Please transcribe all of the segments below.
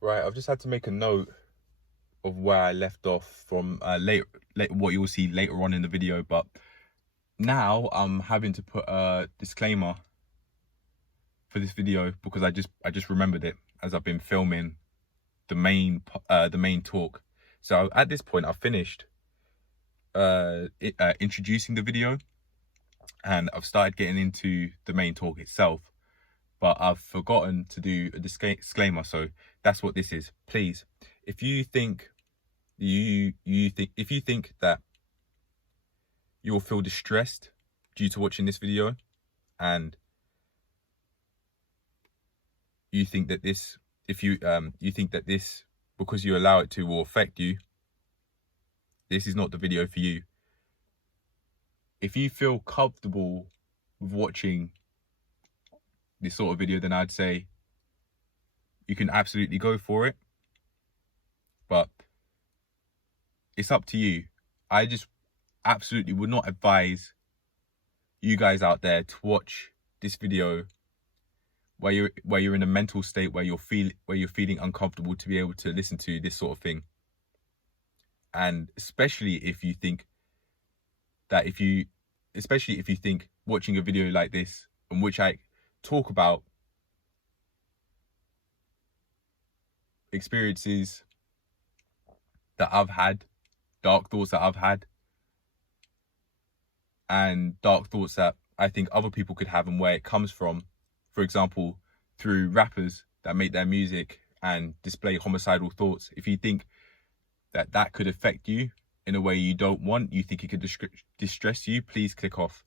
Right, I've just had to make a note of where I left off from what you'll see later on in the video, but now I'm having to put a disclaimer for this video because I just remembered it as I've been filming the main talk. So at this point I've finished introducing the video and I've started getting into the main talk itself, but I've forgotten to do a disclaimer. So that's what this is. Please, if you think that you'll feel distressed due to watching this video, and you think that this, if you think that this, because you allow it to, will affect you, this is not the video for you. If you feel comfortable with watching this sort of video, then I'd say you can absolutely go for it, but it's up to you. I just absolutely would not advise you guys out there to watch this video where you're in a mental state where you're feeling uncomfortable to be able to listen to this sort of thing. And especially if you think watching a video like this, in which I talk about experiences that I've had, dark thoughts that I've had, and dark thoughts that I think other people could have, and where it comes from, for example, through rappers that make their music and display homicidal thoughts. If you think that that could affect you in a way you don't want, you think it could distress you, please click off.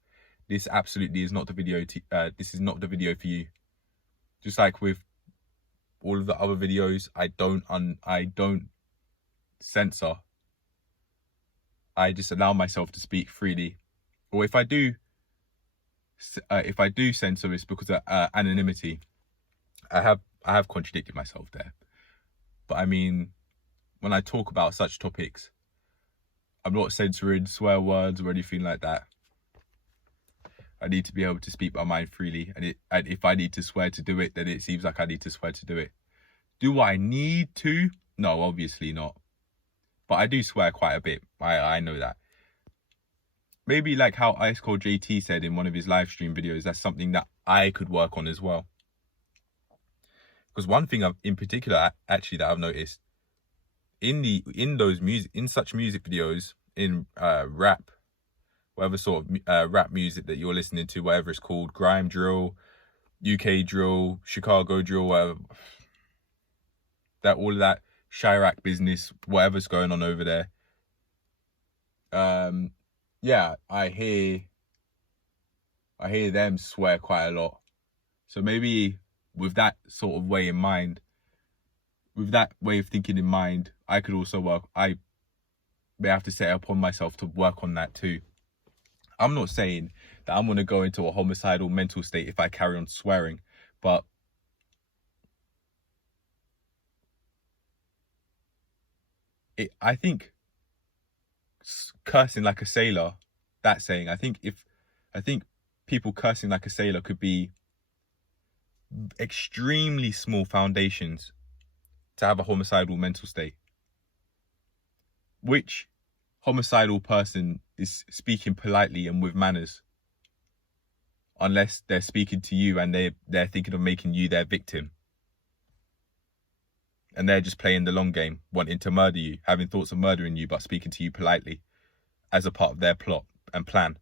This absolutely is not the video. This is not the video for you. Just like with all of the other videos, I don't censor. I just allow myself to speak freely. Or if I do censor, it's because of anonymity. I have contradicted myself there. But I mean, when I talk about such topics, I'm not censoring swear words or anything like that. I need to be able to speak my mind freely, and if I need to swear to do it, then it seems like I need to swear to do it. Do I need to? No, obviously not. But I do swear quite a bit. I know that. Maybe like how Ice Cold JT said in one of his live stream videos, that's something that I could work on as well. Because one thing in particular actually that I've noticed in such music videos, in rap, whatever sort of rap music that you're listening to, whatever it's called, grime drill, UK drill, Chicago drill, whatever, all of that Chirac business, whatever's going on over there. Yeah, I hear them swear quite a lot. So maybe with that sort of way in mind, with that way of thinking in mind, I could also I may have to set it upon myself to work on that too. I'm not saying that I'm going to go into a homicidal mental state if I carry on swearing, but I think cursing like a sailor, that saying, I think people cursing like a sailor could be extremely small foundations to have a homicidal mental state. Which homicidal person is speaking politely and with manners, unless they're speaking to you and they're thinking of making you their victim, and they're just playing the long game, wanting to murder you, having thoughts of murdering you, but speaking to you politely as a part of their plot and plan.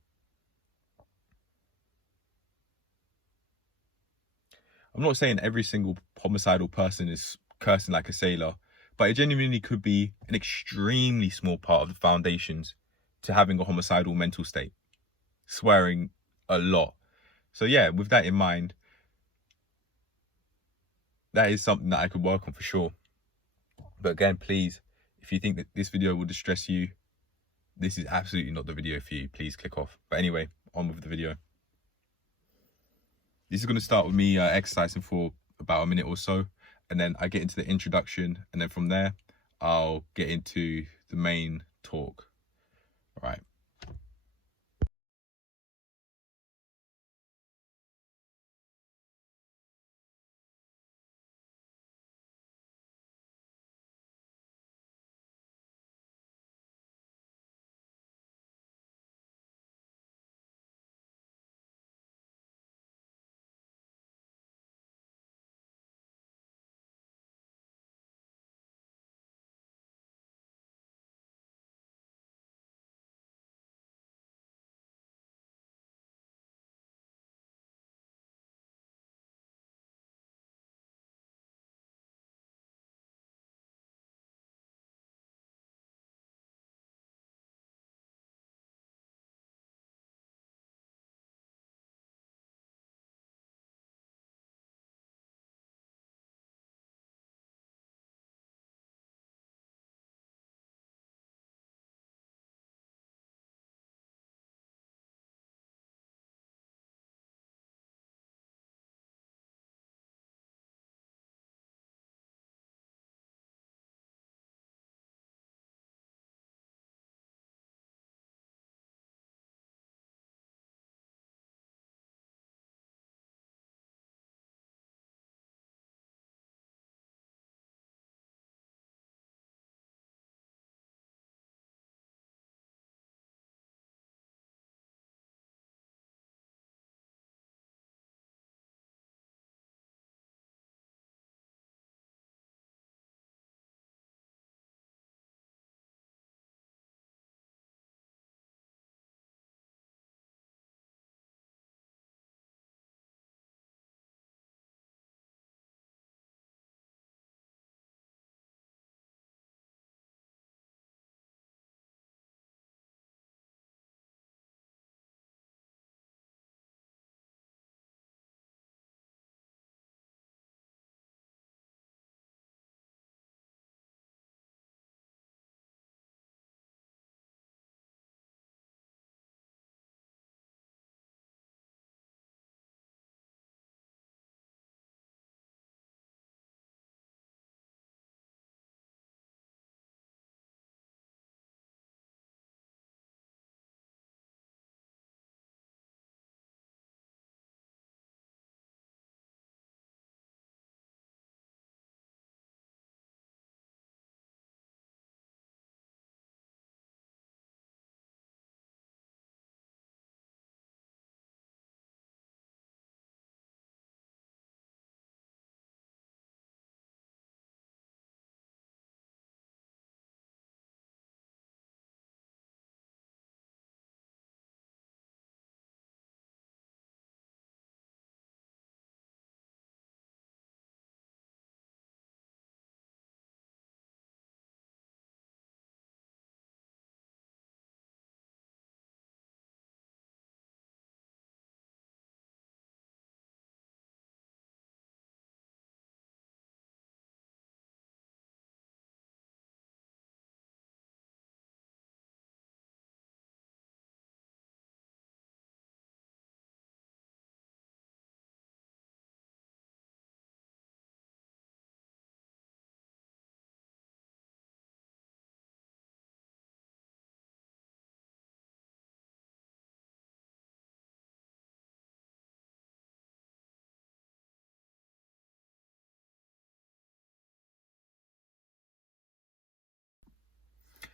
I'm not saying every single homicidal person is cursing like a sailor, but it genuinely could be an extremely small part of the foundations to having a homicidal mental state, swearing a lot. So yeah, with that in mind, that is something that I could work on for sure. But again, please, if you think that this video will distress you, this is absolutely not the video for you. Please click off. But anyway, on with the video. This is going to start with me exercising for about a minute or so, and then I get into the introduction, and then from there I'll get into the main talk. All right.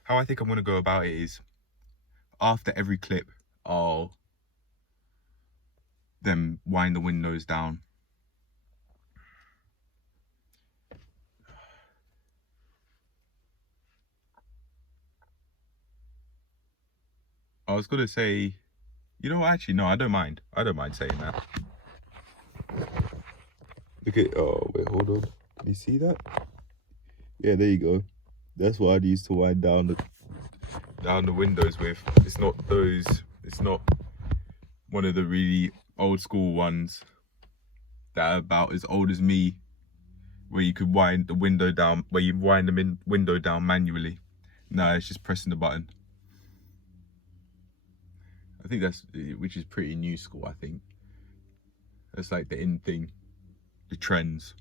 how I think I'm going to go about it is, after every clip, I'll then wind the windows down. I was going to say, you know what, actually, no, I don't mind. I don't mind saying that. Look at, oh, wait, hold on. Can you see that? Yeah, there you go. That's what I'd use to wind down the windows with. It's not one of the really old school ones that are about as old as me, where you could wind the window down, where you wind the window down manually. No, it's just pressing the button. I think which is pretty new school, I think. That's like the in thing, the trends.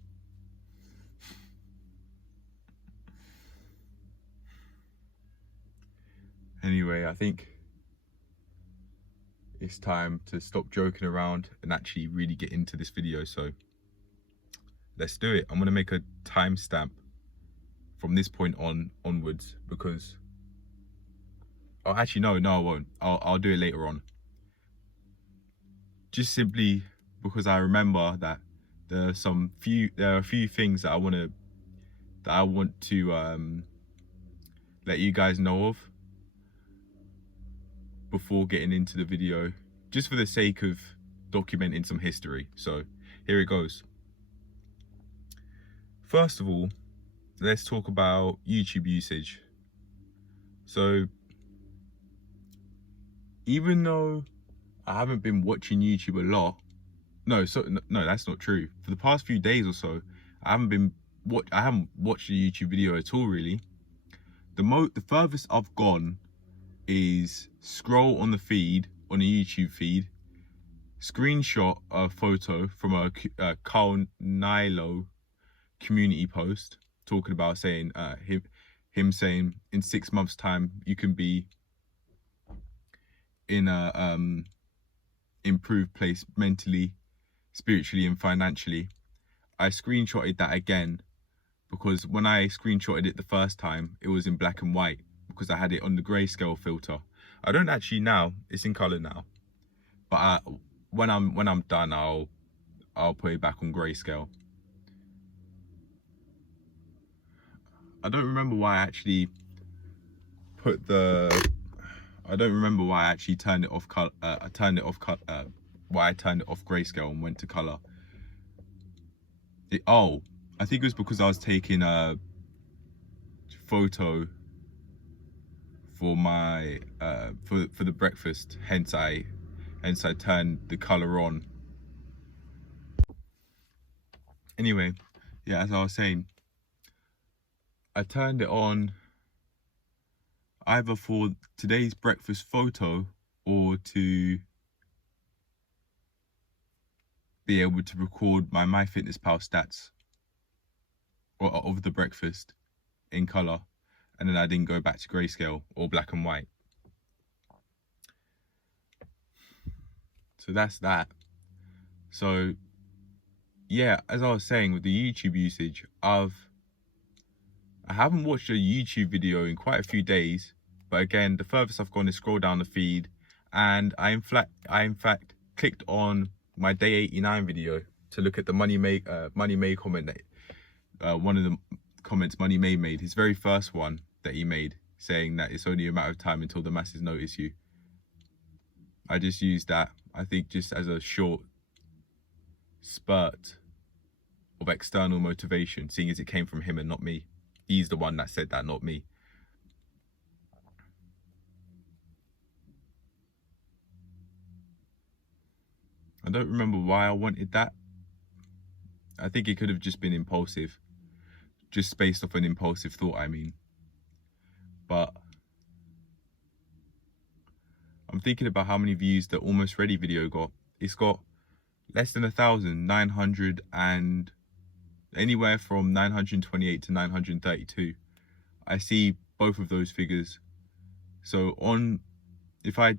Anyway, I think it's time to stop joking around and actually really get into this video. So let's do it. I'm gonna make a timestamp from this point onwards, because actually no, I won't. I'll do it later on. Just simply because I remember that there are a few things that I want to let you guys know of before getting into the video, just for the sake of documenting some history. So here it goes. First of all, let's talk about YouTube usage. So even though I haven't been watching YouTube a lot, no, that's not true. For the past few days or so, I haven't watched a YouTube video at all, really. The furthest I've gone is scroll on the feed, on a YouTube feed, screenshot a photo from a Carl Nilo community post talking about saying him saying in 6 months time you can be in a improved place mentally, spiritually and financially. I screenshotted that again, because when I screenshotted it the first time, it was in black and white because I had it on the grayscale filter. I don't actually now, it's in color now, but when I'm done, I'll put it back on grayscale. I don't remember why I actually turned it off color. Why I turned it off grayscale and went to color. I think it was because I was taking a photo for my for the breakfast, hence I turned the color on. Anyway, yeah, as I was saying, I turned it on either for today's breakfast photo or to be able to record my MyFitnessPal stats of the breakfast in color, and then I didn't go back to grayscale or black and white. So that's that. So yeah, as I was saying, with the YouTube usage, I haven't watched a YouTube video in quite a few days, but again, the furthest I've gone is scroll down the feed, and I in fact clicked on my day 89 video to look at the Money May comment that one of the comments Money May made, his very first one that he made, saying that it's only a matter of time until the masses notice you. I just used that, I think, just as a short spurt of external motivation, seeing as it came from him and not me. He's the one that said that, not me. I don't remember why I wanted that. I think it could have just been impulsive, just based off an impulsive thought, I mean. But I'm thinking about how many views the Almost Ready video got. It's got less than 1,000, 900, and anywhere from 928 to 932. I see both of those figures. So if I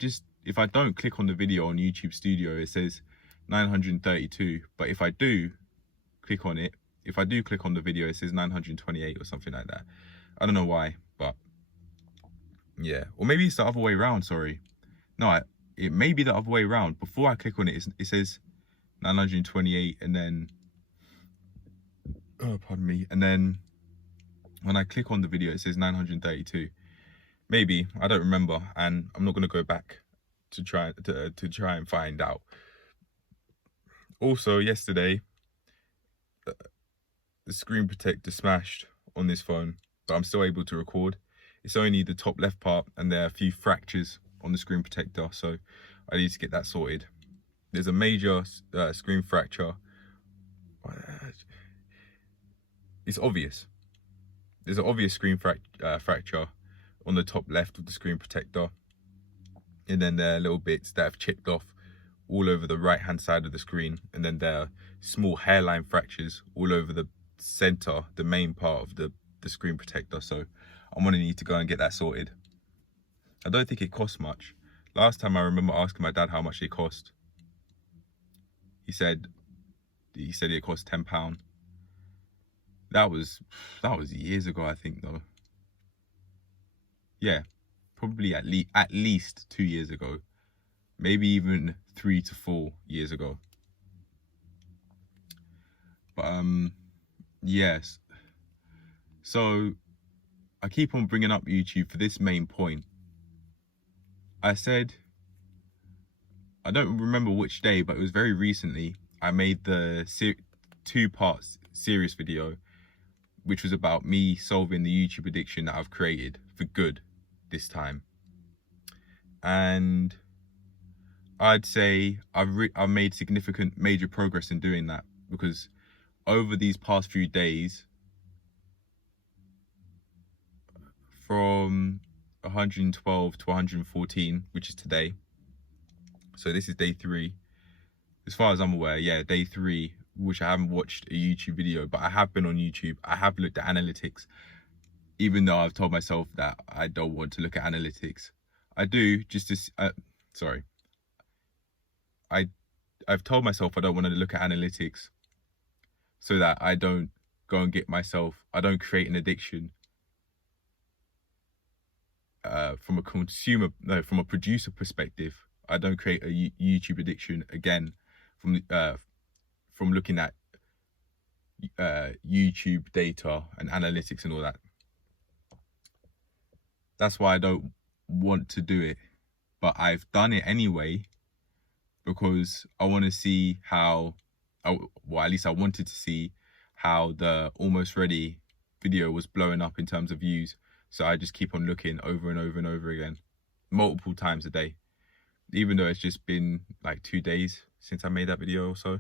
don't click on the video on YouTube Studio, it says 932, but if I do click on the video, it says 928 or something like that. I don't know why, but Yeah, or maybe it's the other way around, sorry. No, it may be the other way around. Before I click on it, it says 928, and then, oh, pardon me, and then when I click on the video, it says 932. Maybe, I don't remember, and I'm not going to go back to try and find out. Also, yesterday, the screen protector smashed on this phone, but I'm still able to record. It's only the top left part, and there are a few fractures on the screen protector, so I need to get that sorted. There's a major screen fracture. It's obvious. There's an obvious screen fracture on the top left of the screen protector, and then there are little bits that have chipped off all over the right hand side of the screen, and then there are small hairline fractures all over the center, the main part of the screen protector. So I'm gonna need to go and get that sorted. I don't think it costs much. Last time I remember asking my dad how much they cost. He said it cost £10. That was years ago, I think, though. Yeah, probably at least 2 years ago, maybe even 3 to 4 years ago. But yes. So I keep on bringing up YouTube for this main point. I said, I don't remember which day, but it was very recently, I made the 2-part serious video, which was about me solving the YouTube addiction that I've created for good this time. And I'd say I've made significant major progress in doing that, because over these past few days, from 112 to 114, which is today, so this is day 3, as far as I'm aware. Yeah, day 3, which I haven't watched a YouTube video, but I have been on YouTube. I have looked at analytics, even though I've told myself that I don't want to look at analytics. I do, just to I've told myself I don't want to look at analytics so that I don't go and get myself, I don't create an addiction from a producer perspective. I don't create a YouTube addiction again from looking at YouTube data and analytics and all that. That's why I don't want to do it, but I've done it anyway, because I want to see how, well, at least I wanted to see how the Almost Ready video was blowing up in terms of views. So I just keep on looking over and over and over again, multiple times a day, even though it's just been like 2 days since I made that video or so.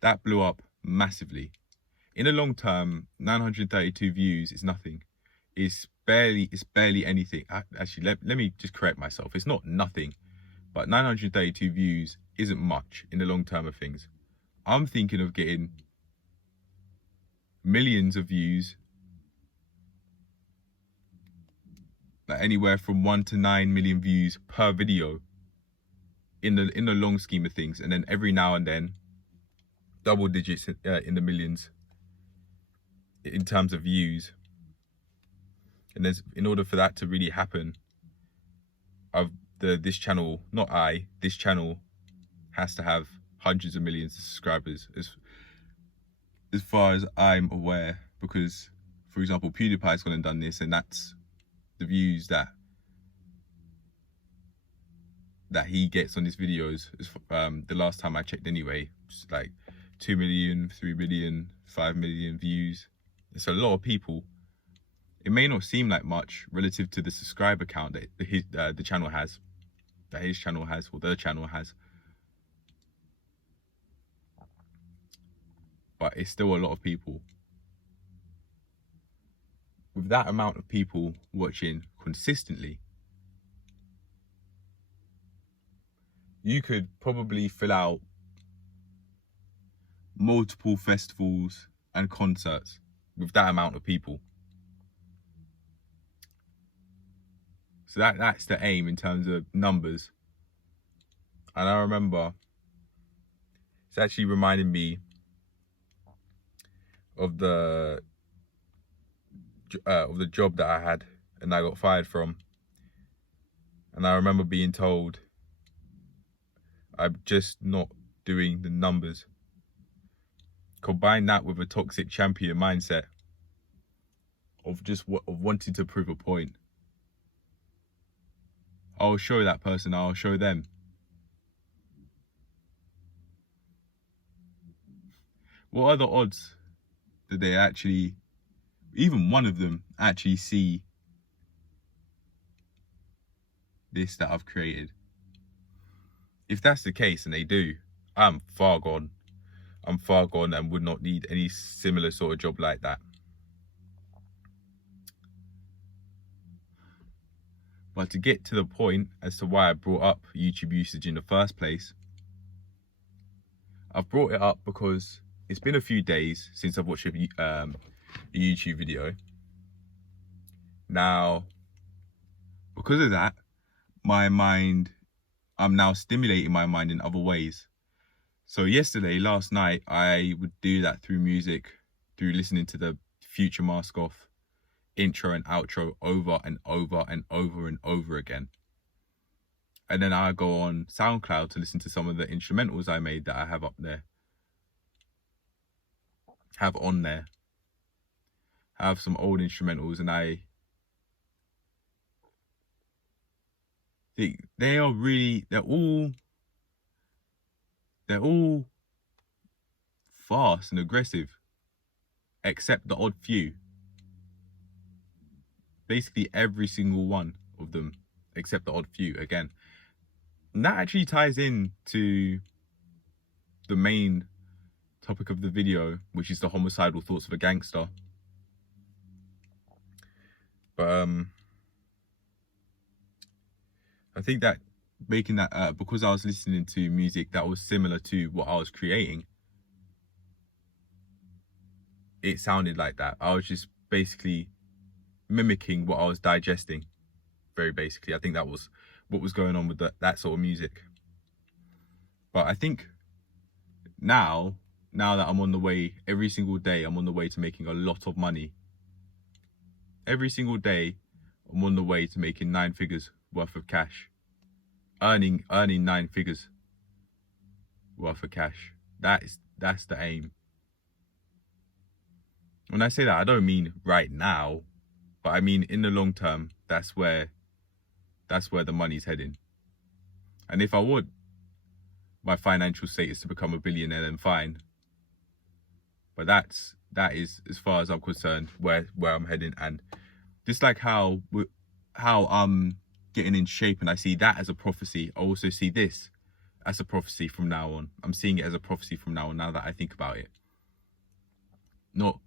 That blew up massively. In the long term, 932 views is nothing. It's barely anything. Actually, let me just correct myself. It's not nothing, but 932 views isn't much in the long term of things. I'm thinking of getting millions of views, like anywhere from 1 to 9 million views per video in the long scheme of things, and then every now and then double digits in the millions in terms of views. And in order for that to really happen, this channel has to have hundreds of millions of subscribers, as far as I'm aware, because, for example, PewDiePie's gone and done this, and that's the views that he gets on his videos. The last time I checked anyway, it's like 2 million, 3 million, 5 million views. It's a lot of people. It may not seem like much relative to the subscriber count that the channel has, or their channel has. But it's still a lot of people. With that amount of people watching consistently, you could probably fill out multiple festivals and concerts with that amount of people. So that's the aim in terms of numbers. And I remember, it's actually reminding me of of the job that I had and I got fired from. And I remember being told I'm just not doing the numbers. Combine that with a toxic champion mindset of wanting to prove a point. I'll show that person, I'll show them. What are the odds that they actually, even one of them, actually see this that I've created? If that's the case, and they do, I'm far gone. I'm far gone and would not need any similar sort of job like that. But to get to the point as to why I brought up YouTube usage in the first place, I've brought it up because it's been a few days since I've watched a YouTube video. Now, because of that, I'm now stimulating my mind in other ways. So last night, I would do that through music, through listening to the Future Mask Off intro and outro over and over and over and over again. And then I go on SoundCloud to listen to some of the instrumentals I made that I have on there. I have some old instrumentals, and I think they're all fast and aggressive, except the odd few. Basically every single one of them, except the odd few again. And that actually ties in to the main topic of the video, which is the homicidal thoughts of a gangster. But I think that making that because I was listening to music that was similar to what I was creating, it sounded like that. I was just basically mimicking what I was digesting. Very basically, I think that was what was going on with that sort of music. But I think now that I'm on the way, every single day I'm on the way to making a lot of money. Every single day I'm on the way to making 9 figures worth of cash. Earning 9 figures worth of cash. That's the aim. When I say that, I don't mean right now, but I mean in the long term. That's where the money's heading. And if I want my financial status to become a billionaire, then fine. But that is as far as I'm concerned where I'm heading. And just like how I'm getting in shape and I see that as a prophecy, I also see this as a prophecy from now on. I'm seeing it as a prophecy from now on, now that I think about it. Not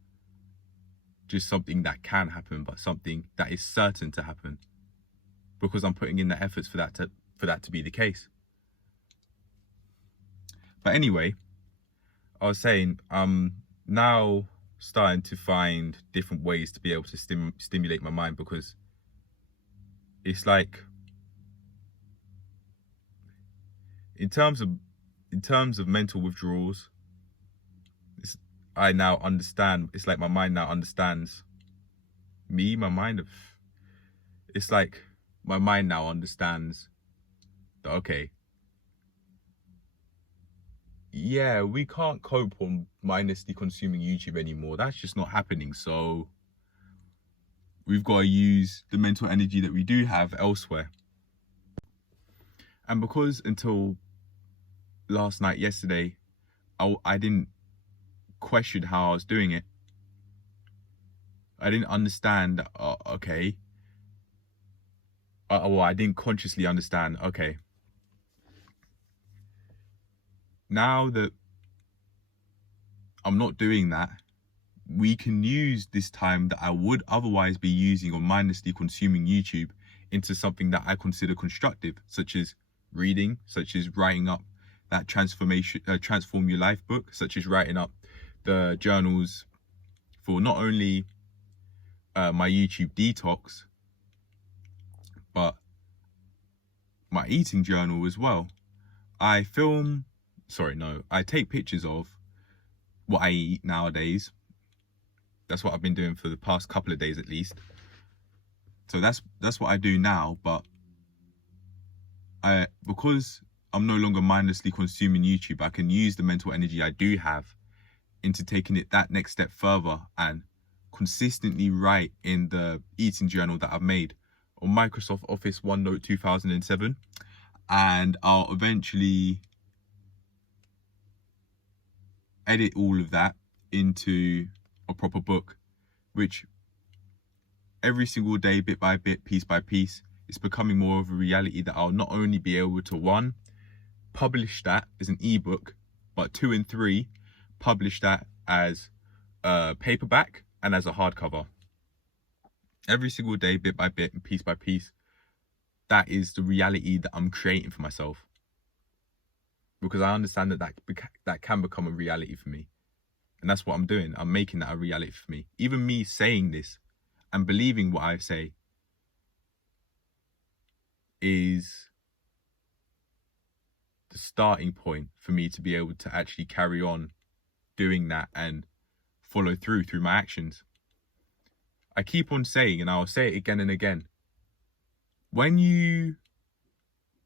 just something that can happen, but something that is certain to happen, because I'm putting in the efforts for that to be the case. But anyway, I was saying I'm now starting to find different ways to be able to stimulate my mind, because it's like in terms of mental withdrawals, I now understand. It's like my mind now understands me. It's like my mind now understands that, okay, yeah, we can't cope on mindlessly consuming YouTube anymore. That's just not happening. So we've got to use the mental energy that we do have elsewhere. And because until yesterday, I didn't question how I was doing it. I didn't understand, okay. Well, I didn't consciously understand, okay. Now that I'm not doing that, we can use this time that I would otherwise be using on mindlessly consuming YouTube into something that I consider constructive, such as reading, such as writing up that Transform Your Life book, such as writing up the journals for not only my YouTube detox, but my eating journal as well. I take pictures of what I eat nowadays, That's what I've been doing for the past couple of days at least. So that's what I do now. But because I'm no longer mindlessly consuming YouTube, I can use the mental energy I do have into taking it that next step further and consistently write in the eating journal that I've made on Microsoft Office OneNote 2007, and I'll eventually edit all of that into a proper book, which every single day, bit by bit, piece by piece, is becoming more of a reality that I'll not only be able to, 1, publish that as an ebook, but 2 and 3, publish that as a paperback and as a hardcover. Every single day, bit by bit and piece by piece, that is the reality that I'm creating for myself. Because I understand that can become a reality for me. And that's what I'm doing. I'm making that a reality for me. Even me saying this and believing what I say is the starting point for me to be able to actually carry on doing that and follow through my actions. I keep on saying, and I'll say it again and again, when you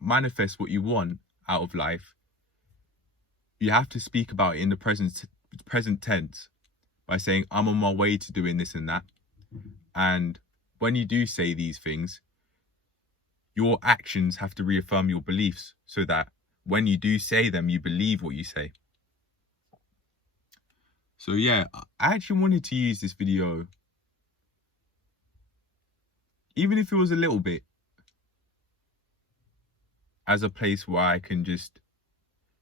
manifest what you want out of life, you have to speak about it in the present tense by saying, I'm on my way to doing this and that. And when you do say these things, your actions have to reaffirm your beliefs so that when you do say them, you believe what you say. So yeah, I actually wanted to use this video, even if it was a little bit, as a place where I can just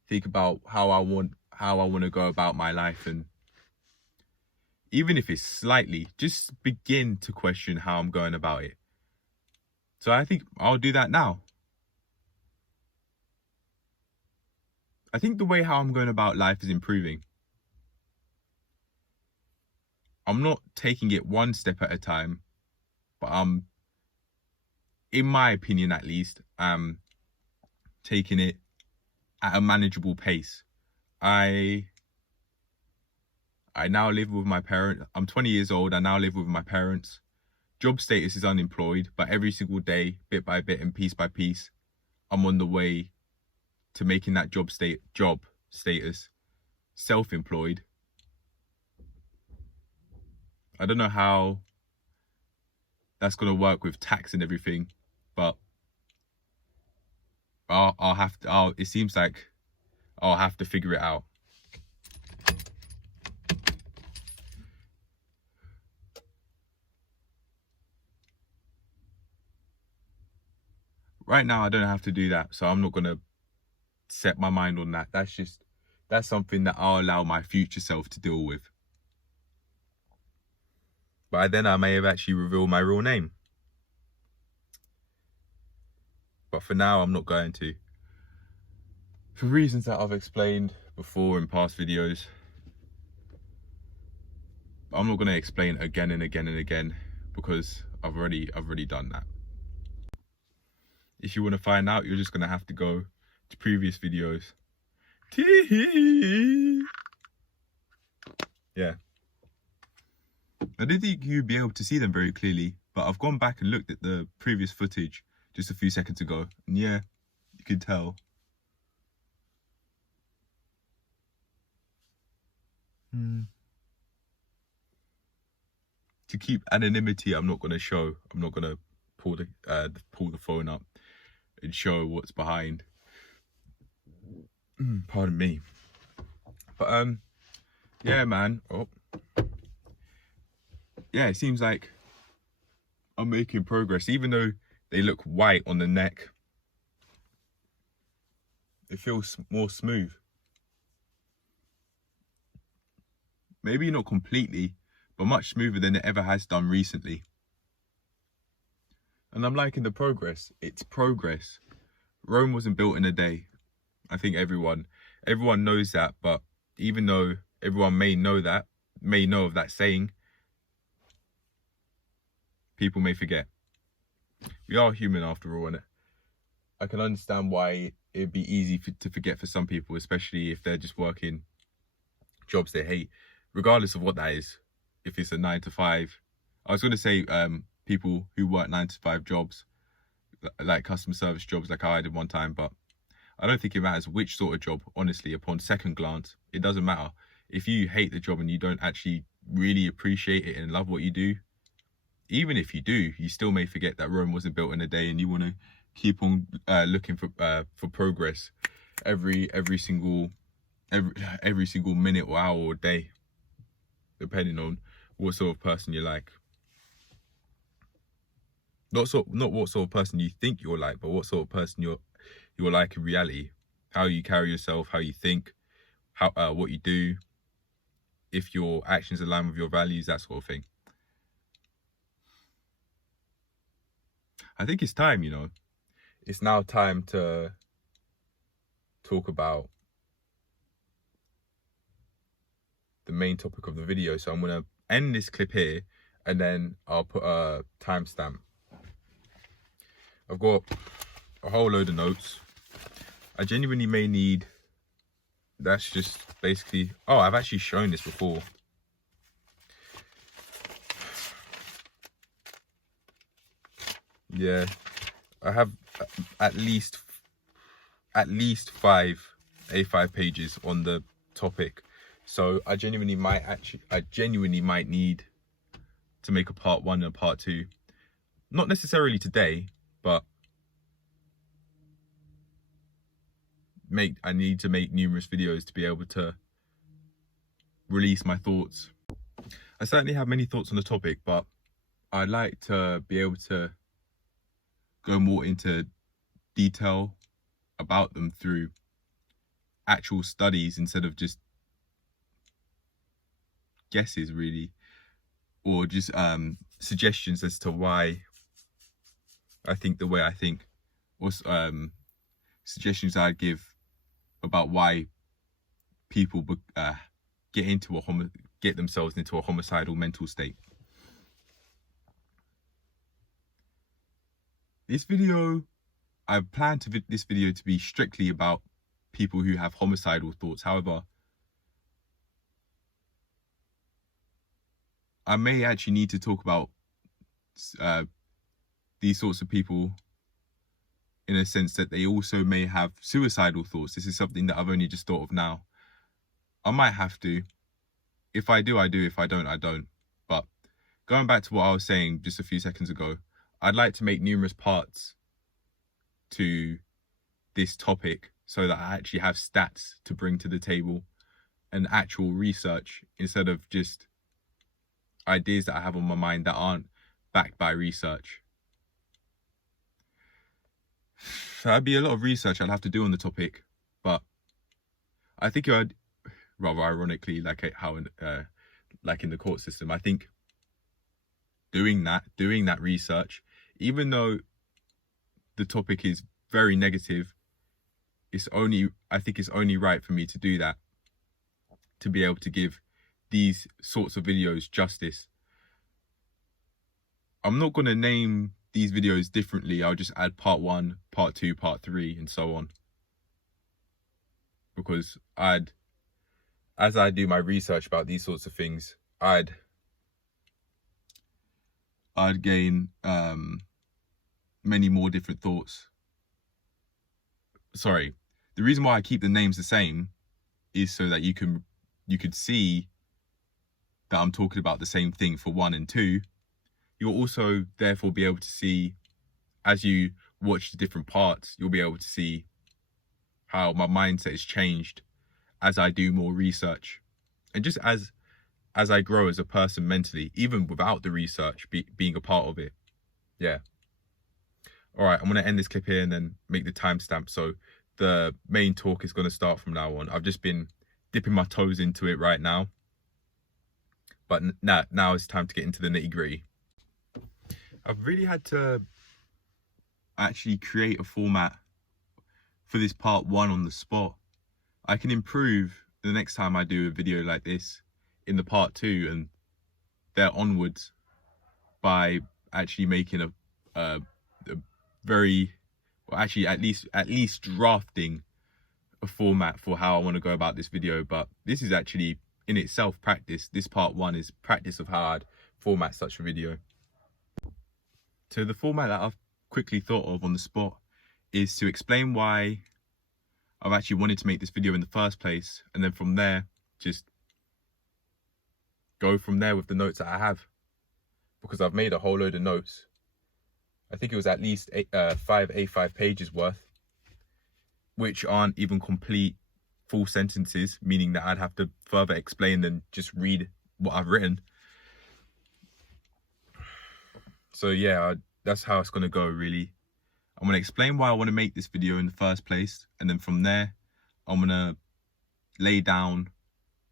think about how I want to go about my life, and even if it's slightly, just begin to question how I'm going about it. So I think I'll do that now. I think the way how I'm going about life is improving. I'm not taking it one step at a time, but I'm, in my opinion at least, taking it at a manageable pace. I now live with my parents. I'm 20 years old. I now live with my parents. Job status is unemployed, but every single day, bit by bit and piece by piece, I'm on the way to making that job status self-employed. I don't know how that's going to work with tax and everything, but it seems like I'll have to figure it out. Right now, I don't have to do that, so I'm not going to set my mind on that. That's something that I'll allow my future self to deal with. By then, I may have actually revealed my real name. But for now, I'm not going to. For reasons that I've explained before in past videos. I'm not going to explain again and again and again, because I've already done that. If you want to find out, you're just going to have to go to previous videos. Yeah. I didn't think you'd be able to see them very clearly, but I've gone back and looked at the previous footage just a few seconds ago, and yeah, you can tell. To keep anonymity, I'm not going to show. I'm not going to pull the phone up and show what's behind. Pardon me. But yeah, man. Yeah, it seems like I'm making progress, even though they look white on the neck. It feels more smooth. Maybe not completely, but much smoother than it ever has done recently. And I'm liking the progress. It's progress. Rome wasn't built in a day. I think everyone knows that, but even though everyone may know of that saying, people may forget. We are human after all, and I can understand why it'd be easy to forget for some people, especially if they're just working jobs they hate, regardless of what that is. if it's a 9 to 5. I was going to say people who work 9 to 5 jobs, like customer service jobs like I did one time, but I don't think it matters which sort of job, honestly. Upon second glance, it doesn't matter. If you hate the job and you don't actually really appreciate it and love what you do, even if you do, you still may forget that Rome wasn't built in a day, and you want to keep on looking for progress every single minute or hour or day, depending on what sort of person you're like. Not what sort of person you think you're like, but what sort of person you're like in reality. How you carry yourself, how you think, how what you do, if your actions align with your values, that sort of thing. I think it's time, you know. It's now time to talk about the main topic of the video. So I'm going to end this clip here, and then I'll put a timestamp. I've got a whole load of notes. I genuinely may need, that's just basically, oh, I've actually shown this before. Yeah, I have at least 5 A5 pages on the topic. So I genuinely might need to make a part 1 and a part 2. Not necessarily today, but I need to make numerous videos to be able to release my thoughts. I certainly have many thoughts on the topic, but I'd like to be able to go more into detail about them through actual studies instead of just guesses, really, or just suggestions as to why I think the way I think, or suggestions I'd give about why people get themselves into a homicidal mental state. This video, I plan this video to be strictly about people who have homicidal thoughts. However, I may actually need to talk about these sorts of people in a sense that they also may have suicidal thoughts. This is something that I've only just thought of now. I might have to. If I do, I do. If I don't, I don't. But going back to what I was saying just a few seconds ago, I'd like to make numerous parts to this topic so that I actually have stats to bring to the table and actual research instead of just ideas that I have on my mind that aren't backed by research. So that'd be a lot of research I'd have to do on the topic, but I think I'd, rather ironically, like in the court system, I think doing that research, even though the topic is very negative, I think it's only right for me to do that, to be able to give these sorts of videos justice. I'm not going to name these videos differently. I'll just add part 1, part 2, part 3, and so on. Because as I do my research about these sorts of things, I'd gain many more different thoughts. Sorry, the reason why I keep the names the same is so that you could see that I'm talking about the same thing for 1 and 2. You'll also therefore be able to see, as you watch the different parts, you'll be able to see how my mindset has changed as I do more research, and just as I grow as a person mentally, even without the research being a part of it. Yeah. All right, I'm going to end this clip here and then make the timestamp. So the main talk is going to start from now on. I've just been dipping my toes into it right now, but now it's time to get into the nitty-gritty. I've really had to actually create a format for this part 1 on the spot. I can improve the next time I do a video like this in the part 2 and there onwards by actually making a very, well, actually at least drafting a format for how I want to go about this video. But this is actually in itself practice. This part 1 is practice of how I'd format such a video. So the format that I've quickly thought of on the spot is to explain why I've actually wanted to make this video in the first place, and then from there just go from there with the notes that I have, because I've made a whole load of notes. I think it was at least 5 A5 pages worth, which aren't even complete full sentences, meaning that I'd have to further explain than just read what I've written. So yeah, that's how it's going to go, really. I'm going to explain why I want to make this video in the first place, and then from there I'm going to lay down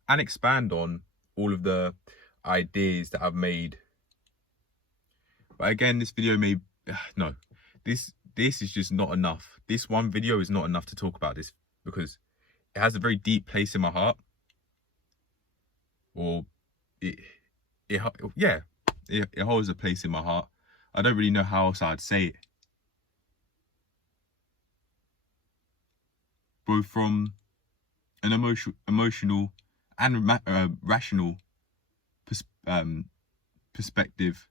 and expand on all of the ideas that I've made. But again, this video may this is just not enough. This one video is not enough to talk about this, because it has a very deep place in my heart, or it holds a place in my heart. I don't really know how else I'd say it, both from an emotional and rational perspectives.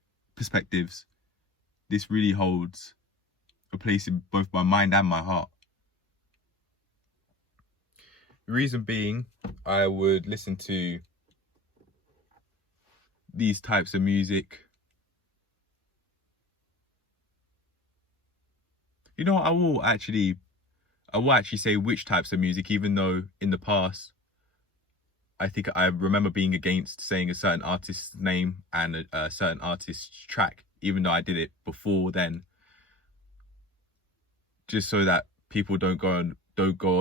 This really holds a place in both my mind and my heart. The reason being, I would listen to these types of music. You know, I will actually say which types of music, even though in the past I think I remember being against saying a certain artist's name and a certain artist's track, even though I did it before then, just so that people don't go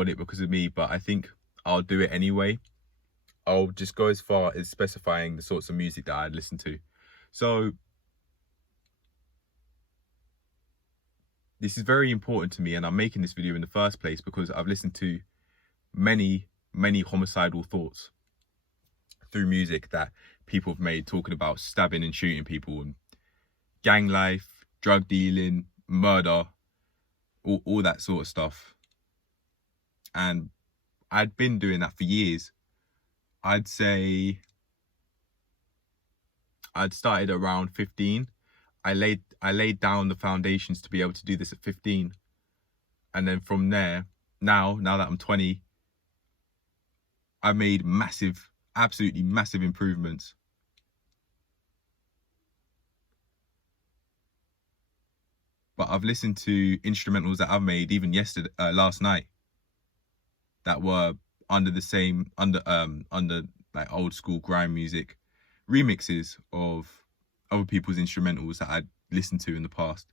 on it because of me. But I think I'll do it anyway. I'll just go as far as specifying the sorts of music that I'd listen to. So this is very important to me, and I'm making this video in the first place because I've listened to many homicidal thoughts through music that people have made, talking about stabbing and shooting people and gang life, drug dealing, murder, all that sort of stuff. And I'd been doing that for years. I'd say I'd started around 15. I laid down the foundations to be able to do this at 15. And then from there, now that I'm 20, I made absolutely massive improvements. But I've listened to instrumentals that I've made even last night, that were under like old school grime music, remixes of other people's instrumentals that I'd listened to in the past.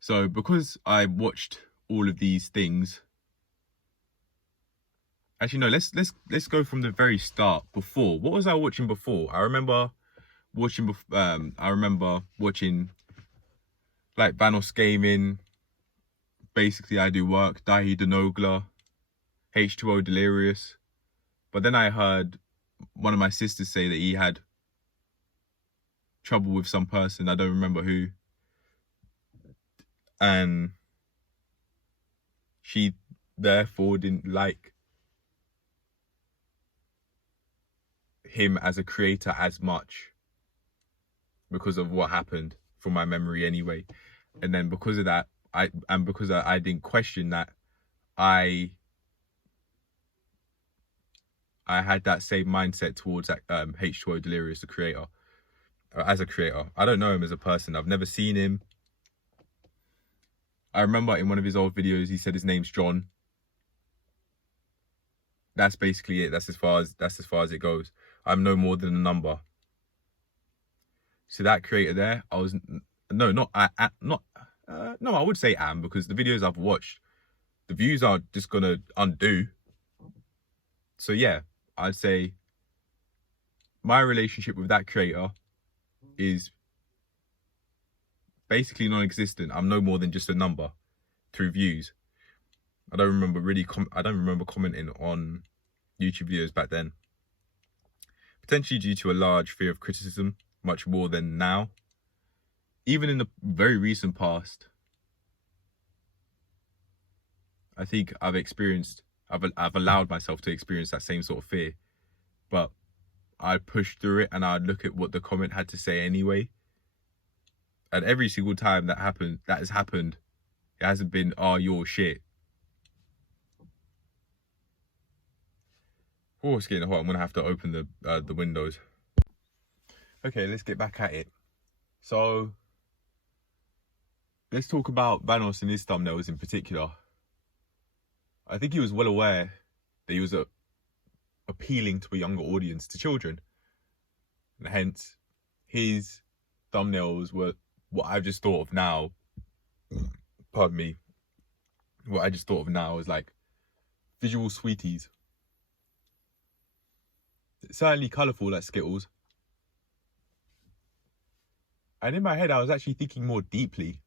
So because I watched all of these things, actually no, let's go from the very start. Before, what was I watching before? I remember watching like Vanos Gaming, Basically I Do Work, Dahi Denogla, H2O Delirious. But then I heard one of my sisters say that he had trouble with some person, I don't remember who, and she therefore didn't like him as a creator as much because of what happened, from my memory anyway. And then because of that, I didn't question that, I had that same mindset towards H2O Delirious, the creator, as a creator. I don't know him as a person. I've never seen him. I remember in one of his old videos, he said his name's John. That's basically it. That's as far as it goes. I'm no more than a number. So that creator there, I would say am, because the videos I've watched, the views are just gonna undo. So yeah, I'd say my relationship with that creator is basically non-existent. I'm no more than just a number through views. I don't remember commenting on YouTube videos back then. Potentially due to a large fear of criticism, much more than now. Even in the very recent past, I think I've experienced I've allowed myself to experience that same sort of fear, but I'd push through it and I'd look at what the comment had to say anyway. And every single time that has happened, it hasn't been, oh, you're shit. Oh, it's getting hot. I'm gonna have to open the windows. Okay, let's get back at it. So let's talk about Vanos and his thumbnails in particular. I think he was well aware that he was appealing to a younger audience, to children. And hence, his thumbnails were what I've just thought of now. Pardon me. What I just thought of now is like visual sweeties. Certainly colourful like Skittles. And in my head, I was actually thinking more deeply.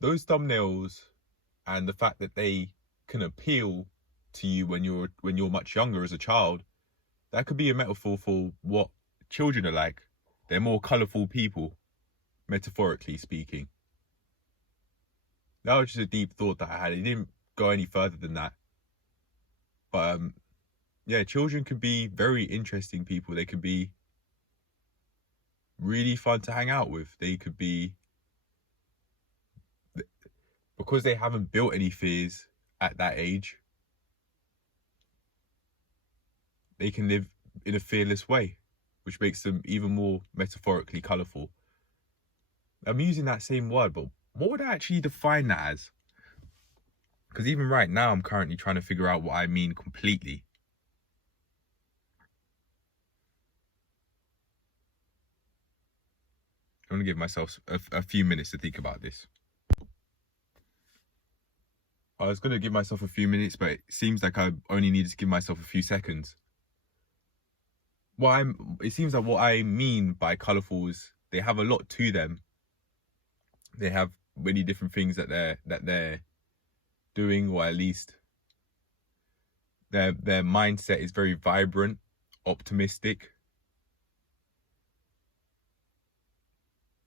Those thumbnails and the fact that they can appeal to you when you're much younger as a child, that could be a metaphor for what children are like. They're more colourful people, metaphorically speaking. That was just a deep thought that I had. It didn't go any further than that. But yeah, children can be very interesting people. They could be really fun to hang out with. They could be, because they haven't built any fears at that age, they can live in a fearless way, which makes them even more metaphorically colourful. I'm using that same word, but what would I actually define that as? Because even right now, I'm currently trying to figure out what I mean completely. I'm going to give myself a few minutes to think about this. I was going to give myself a few minutes, but it seems like I only needed to give myself a few seconds. It seems like what I mean by colourfuls, they have a lot to them. They have many different things that they're doing, or at least their mindset is very vibrant, optimistic.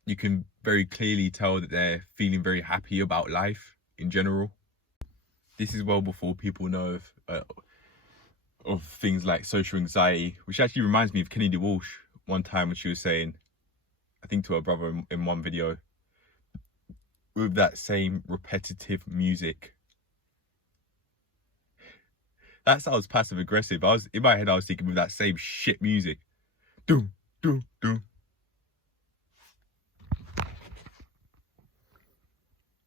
You can very clearly tell that they're feeling very happy about life in general. This is well before people know of things like social anxiety, which actually reminds me of Kennedy Walsh one time when she was saying, I think to her brother in one video, with that same repetitive music. That sounds passive aggressive. In my head, I was thinking with that same shit music. Doom, doom, doom.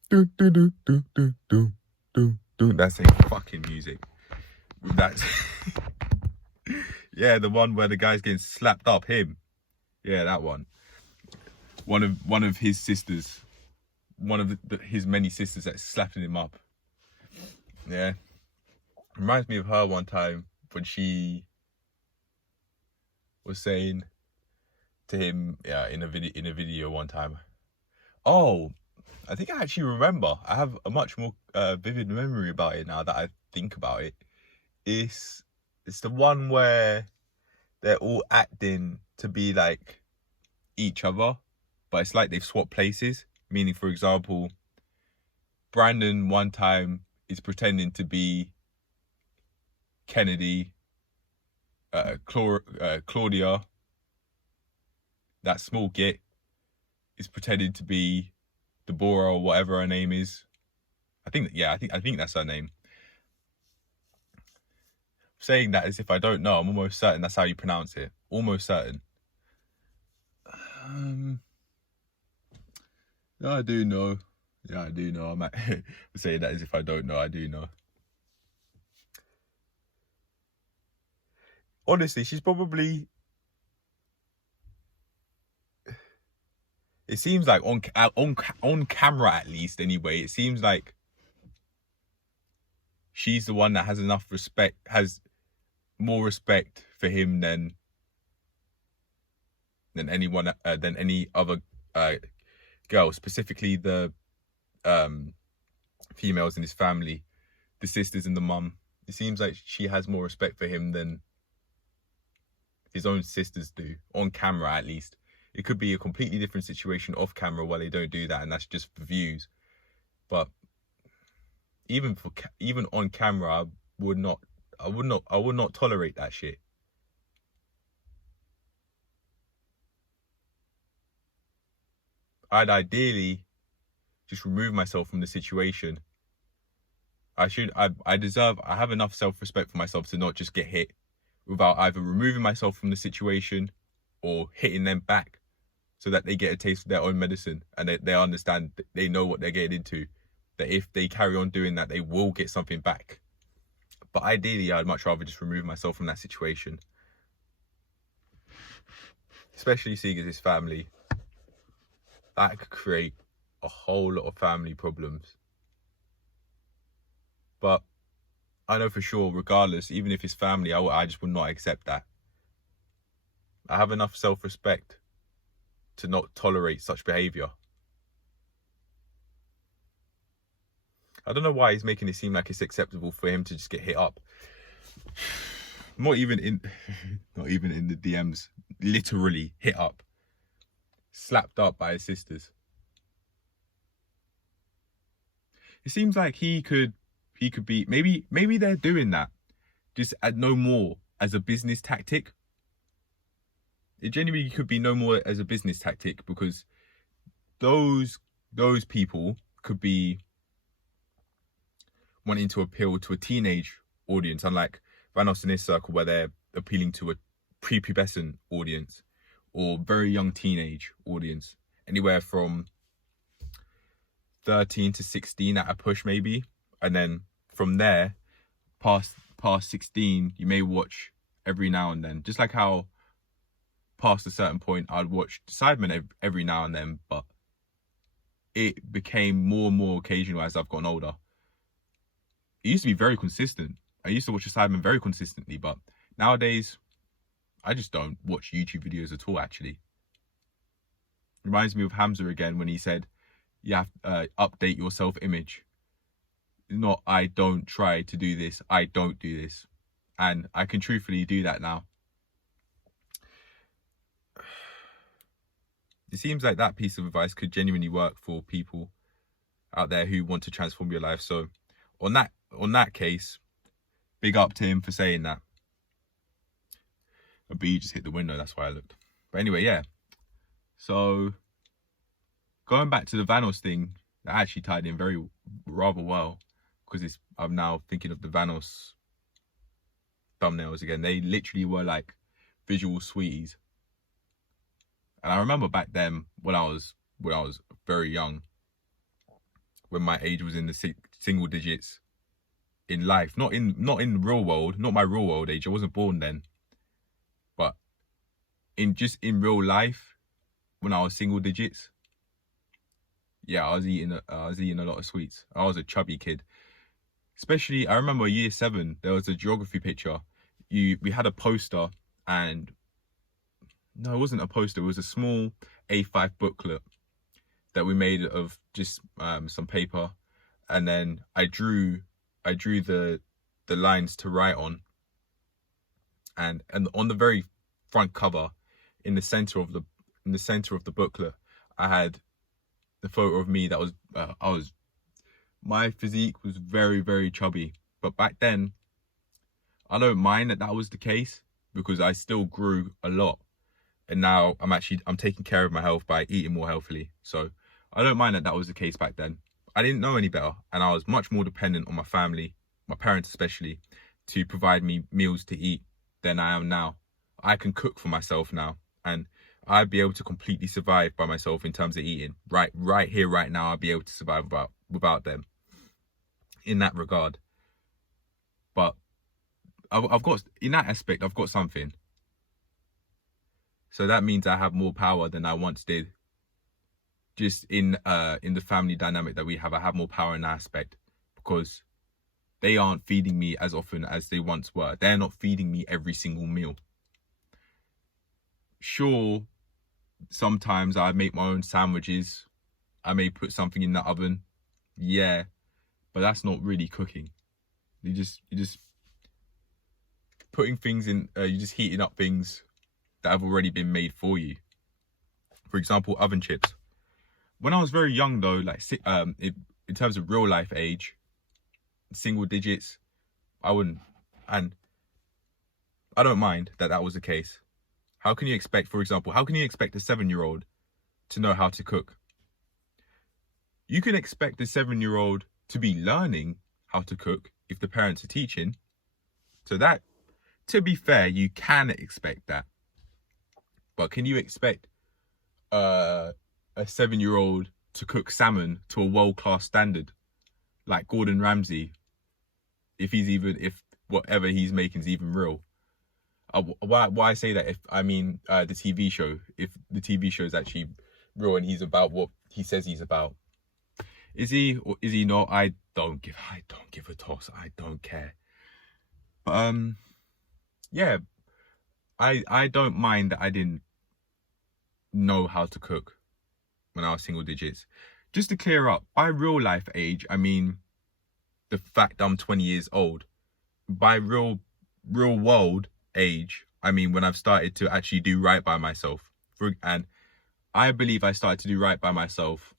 Do do do do do do do do. That same fucking music. With that, yeah, the one where the guy's getting slapped up. Him, yeah, that one. One of his sisters, one of his many sisters that's slapping him up. Yeah, reminds me of her one time when she was saying to him, yeah, in a video one time. Oh, I think I actually remember. I have a much more vivid memory about it now that I think about it. It's the one where they're all acting to be like each other, but it's like they've swapped places. Meaning, for example, Brandon one time is pretending to be Kennedy. Claudia, that small git, is pretending to be Deborah or whatever her name is. I think that's her name. Saying that as if I don't know, I'm almost certain that's how you pronounce it. Almost certain. I do know. Yeah, I do know. I'm saying that as if I don't know. I do know. Honestly, she's probably... It seems like on camera, at least, anyway, it seems like she's the one that has enough respect, has more respect for him than anyone, than any other girl, specifically the females in his family, the sisters and the mum. It seems like she has more respect for him than his own sisters do, on camera at least. It could be a completely different situation off camera where they don't do that, and that's just for views. But even on camera, I would not tolerate that shit. I'd ideally just remove myself from the situation. I have enough self-respect for myself to not just get hit without either removing myself from the situation or hitting them back, so that they get a taste of their own medicine and they understand, they know what they're getting into, that if they carry on doing that, they will get something back. But ideally, I'd much rather just remove myself from that situation. Especially seeing as his family, that could create a whole lot of family problems. But I know for sure, regardless, even if it's family, I just would not accept that. I have enough self-respect to not tolerate such behaviour. I don't know why he's making it seem like it's acceptable for him to just get hit up. Not even in the DMs. Literally hit up. Slapped up by his sisters. It seems like he could be, maybe they're doing that just no more as a business tactic. It genuinely could be no more as a business tactic, because those people could be wanting to appeal to a teenage audience, unlike Vanos in his circle, where they're appealing to a prepubescent audience or very young teenage audience, anywhere from 13 to 16 at a push maybe, and then from there past 16 you may watch every now and then, just like how past a certain point I'd watch Sidemen every now and then, but it became more and more occasional as I've gotten older. It used to be very consistent. I used to watch Sidemen very consistently, but nowadays I just don't watch YouTube videos at all, actually. Reminds me of Hamza again when he said, you have to update your self-image. Not, I don't try to do this, I don't do this. And I can truthfully do that now. It seems like that piece of advice could genuinely work for people out there who want to transform your life. So on that case, big up to him for saying that. A bee just hit the window, that's why I looked. But anyway, yeah. So going back to the Vanos thing, that actually tied in rather well, because I'm now thinking of the Vanos thumbnails again. They literally were like visual sweeties. And I remember back then when I was very young, when my age was in the single digits in life, not in real world, not my real world age. I wasn't born then, but in real life, when I was single digits, yeah, I was eating a lot of sweets. I was a chubby kid. Especially, I remember year 7, there was a geography picture. We had a poster, and no, it wasn't a poster. It was a small A5 booklet that we made of just some paper, and then I drew the lines to write on, and on the very front cover, in the center of the booklet, I had the photo of me that was my physique was very, very chubby. But back then, I don't mind that was the case, because I still grew a lot. And now I'm taking care of my health by eating more healthily. So I don't mind that was the case back then. I didn't know any better, and I was much more dependent on my family, my parents especially, to provide me meals to eat than I am now. I can cook for myself now, and I'd be able to completely survive by myself in terms of eating. Right here, right now, I'd be able to survive without them in that regard. But I've got, in that aspect, I've got something. So that means I have more power than I once did. Just in the family dynamic that we have, I have more power in that aspect, because they aren't feeding me as often as they once were. They're not feeding me every single meal. Sure, sometimes I make my own sandwiches. I may put something in the oven. Yeah, but that's not really cooking. You just putting things in, you're just heating up things that have already been made for you. For example, oven chips. When I was very young though, like in terms of real life age, single digits, I wouldn't. And I don't mind that was the case. How can you expect, for example, how can you expect a 7-year-old to know how to cook? You can expect a 7-year-old to be learning how to cook if the parents are teaching. So that, to be fair, you can expect that. But can you expect a 7-year-old to cook salmon to a world-class standard like Gordon Ramsay if whatever he's making is even real? Why say that if the TV show, if the TV show is actually real and he's about what he says he's about? Is he or is he not? I don't give a toss. I don't care. But yeah, I don't mind that I didn't know how to cook when I was single digits. Just to clear up, by real life age, I mean the fact I'm 20 years old. By real world age, I mean when I've started to actually do right by myself. And I believe I started to do right by myself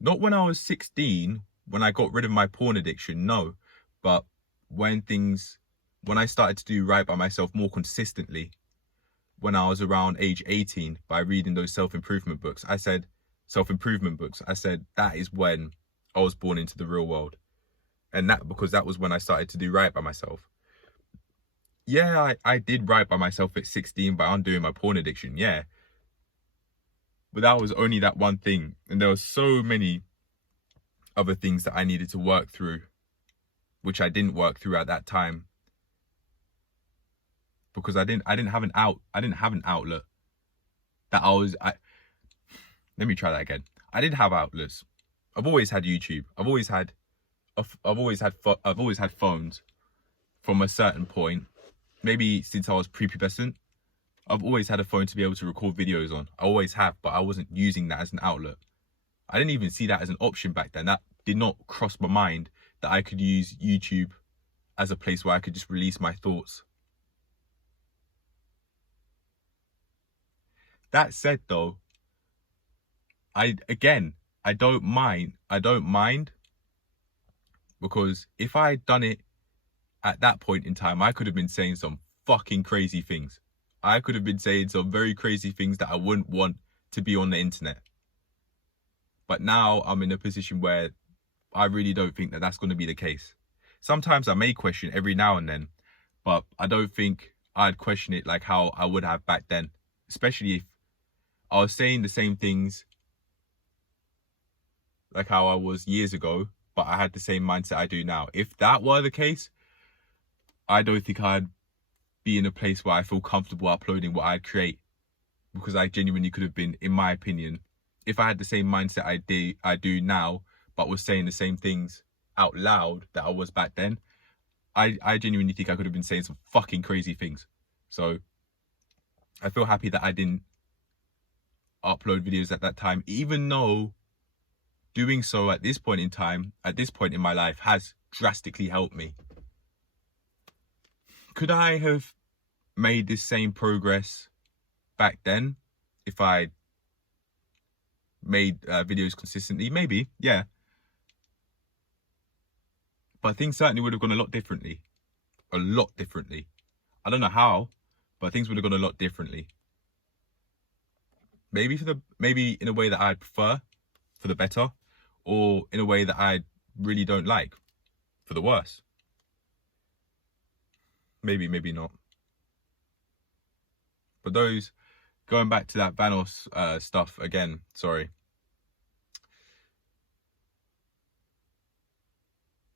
not when I was 16, when I got rid of my porn addiction, no, but when I started to do right by myself more consistently, when I was around age 18, by reading those self-improvement books. I said that is when I was born into the real world. And because that was when I started to do right by myself. Yeah, I did right by myself at 16 by undoing my porn addiction, yeah. But that was only that one thing. And there were so many other things that I needed to work through, which I didn't work through at that time. Because I didn't have an outlet that let me try that again. I didn't have outlets. I've always had YouTube. I've always had phones from a certain point. Maybe since I was prepubescent, I've always had a phone to be able to record videos on. I always have, but I wasn't using that as an outlet. I didn't even see that as an option back then. That did not cross my mind that I could use YouTube as a place where I could just release my thoughts. That said though, I don't mind because if I had done it at that point in time, I could have been saying some fucking crazy things. I could have been saying some very crazy things that I wouldn't want to be on the internet. But now I'm in a position where I really don't think that that's going to be the case. Sometimes I may question every now and then, but I don't think I'd question it like how I would have back then, especially if I was saying the same things like how I was years ago, but I had the same mindset I do now. If that were the case, I don't think I'd be in a place where I feel comfortable uploading what I'd create, because I genuinely could have been, in my opinion, if I had the same mindset I do now, but was saying the same things out loud that I was back then, I genuinely think I could have been saying some fucking crazy things. So I feel happy that I didn't upload videos at that time, even though doing so at this point in time, at this point in my life, has drastically helped me. Could I have made this same progress back then if I made videos consistently? Maybe, yeah. But things certainly would have gone a lot differently. A lot differently. I don't know how, but things would have gone a lot differently. Maybe in a way that I'd prefer, for the better, or in a way that I really don't like, for the worse. Maybe not. But those, going back to that Vanos stuff again, sorry.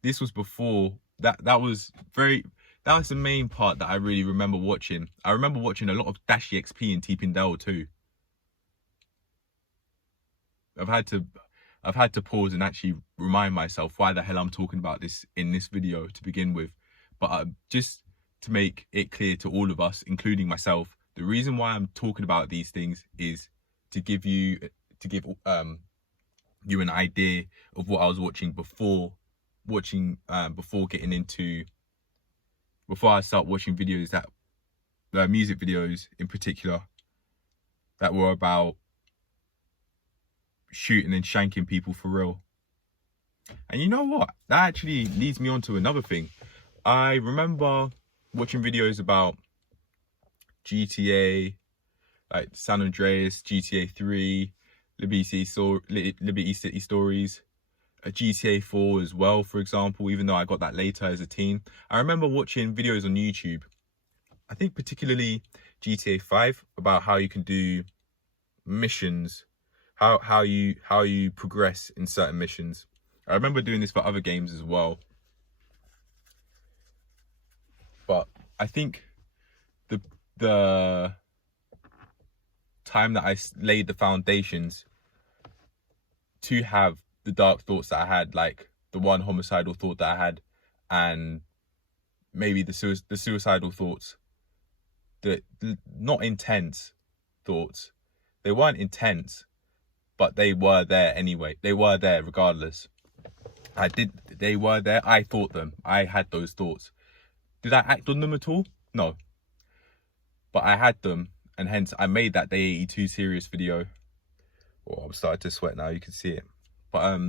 This was before, that was the main part that I really remember watching. I remember watching a lot of Dash EXP and Teeping Dell too. I've had to pause and actually remind myself why the hell I'm talking about this in this video to begin with. But just to make it clear to all of us, including myself, the reason why I'm talking about these things is to give you an idea of what I was watching before I start watching videos music videos in particular that were about shooting and shanking people for real. And you know what? That actually leads me on to another thing. I remember watching videos about GTA, like San Andreas, GTA 3, Liberty City Stories, GTA 4 as well, for example, even though I got that later as a teen. I remember watching videos on YouTube, I think particularly GTA 5, about how you can do missions, how you progress in certain missions. I remember doing this for other games as well. But I think the time that I laid the foundations to have the dark thoughts that I had, like the one homicidal thought that I had, and maybe the suicidal thoughts, the not intense thoughts. They weren't intense, but they were there anyway. They were there regardless. They were there. I thought them. I had those thoughts. Did I act on them at all? No. But I had them, and hence I made that Day 82 serious video. Oh, I'm starting to sweat now, you can see it. But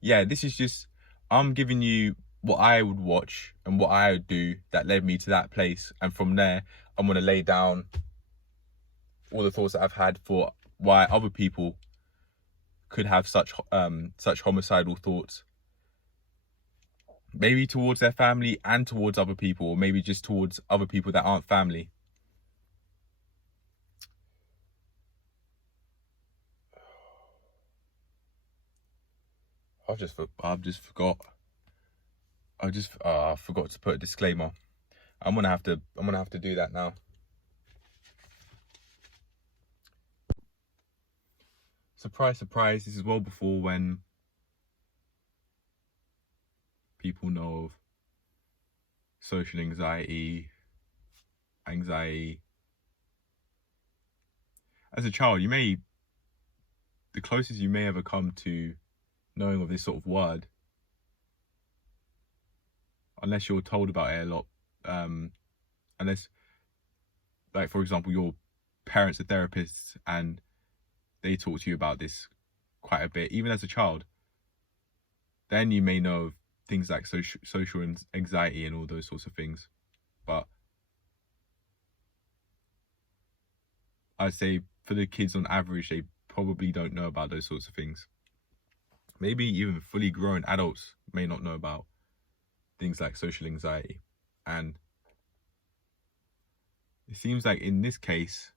yeah, this is just, I'm giving you what I would watch and what I would do that led me to that place. And from there, I'm going to lay down all the thoughts that I've had for why other people could have such homicidal thoughts. Maybe towards their family and towards other people, or maybe just towards other people that aren't family. I forgot to put a disclaimer. I'm gonna have to do that now. Surprise, surprise, this is well before when people know of social anxiety. As a child, the closest you may ever come to knowing of this sort of word, unless you're told about it a lot, unless, like, for example, your parents are therapists and they talk to you about this quite a bit, even as a child, then you may know of things like social anxiety and all those sorts of things. But I'd say for the kids on average, they probably don't know about those sorts of things. Maybe even fully grown adults may not know about things like social anxiety. And it seems like in this case,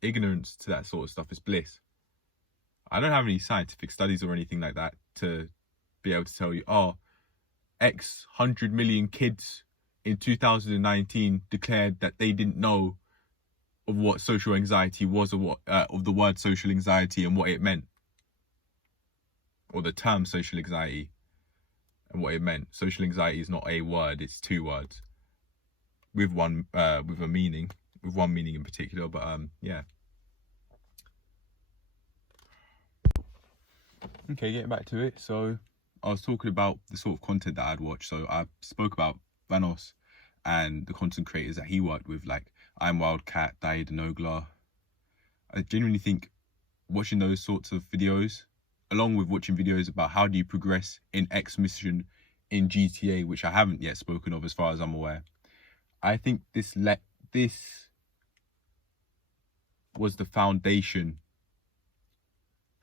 ignorance to that sort of stuff is bliss. I don't have any scientific studies or anything like that to be able to tell you, oh, X 100 million kids in 2019 declared that they didn't know of what social anxiety was, or what of the word social anxiety and what it meant, or the term social anxiety and what it meant. Social anxiety is not a word; it's two words with one meaning in particular. But yeah. Okay, getting back to it. So I was talking about the sort of content that I'd watch. So I spoke about Vanos and the content creators that he worked with, like I'm Wildcat, Dai Denogla. I genuinely think watching those sorts of videos, along with watching videos about how do you progress in X mission in GTA, which I haven't yet spoken of as far as I'm aware, I think this was the foundation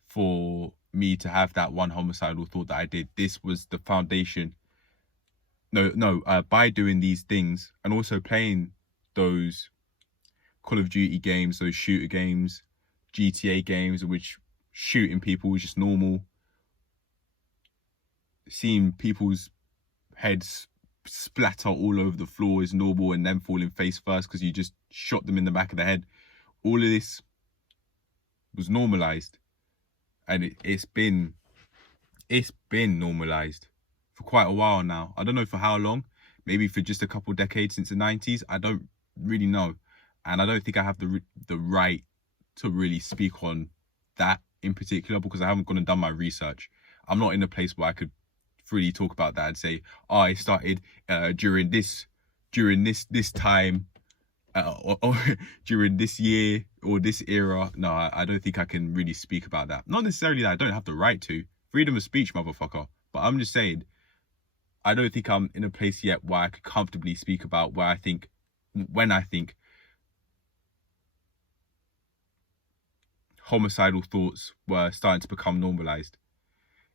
for me to have that one homicidal thought that I did. This was the foundation. By doing these things and also playing those Call of Duty games, those shooter games, GTA games, in which shooting people was just normal. Seeing people's heads splatter all over the floor is normal, and them falling face first because you just shot them in the back of the head. All of this was normalized, and it's been normalized for quite a while now. I don't know for how long, maybe for just a couple decades since the 90s. I don't really know, and I don't think I have the right to really speak on that in particular because I haven't gone and done my research. I'm not in a place where I could freely talk about that and say, oh, I started during this time or during this year or this era. No, I don't think I can really speak about that. Not necessarily that I don't have the right to. Freedom of speech, motherfucker. But I'm just saying, I don't think I'm in a place yet where I could comfortably speak about when I think homicidal thoughts were starting to become normalized.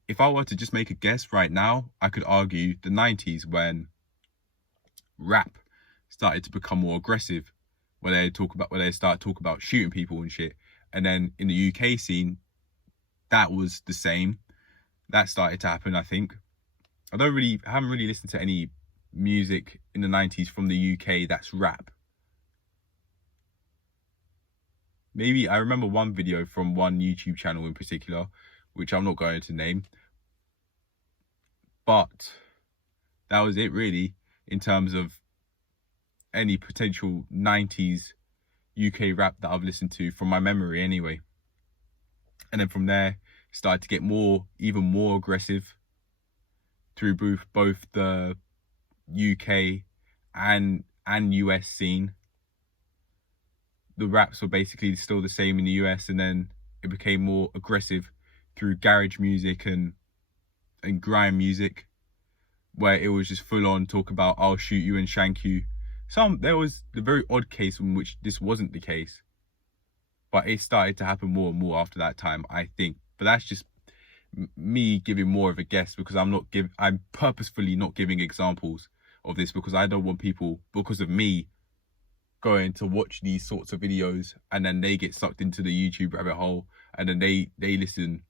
If I were to just make a guess right now, I could argue the 90s, when rap started to become more aggressive, where they start talking about shooting people and shit. And then in the UK scene, that was the same. That started to happen, I think. I haven't really listened to any music in the 90s from the UK that's rap. Maybe I remember one video from one YouTube channel in particular, which I'm not going to name. But that was it really, in terms of any potential 90s UK rap that I've listened to from my memory anyway. And then from there, started to get even more aggressive through both the UK and US scene. The raps were basically still the same in the US, and then it became more aggressive through garage music and grime music, where it was just full on talk about I'll shoot you and shank you. There was the very odd case in which this wasn't the case, but it started to happen more and more after that time, I think. But that's just me giving more of a guess, because I'm purposefully not giving examples of this, because I don't want people, because of me, going to watch these sorts of videos and then they get sucked into the YouTube rabbit hole, and then they listen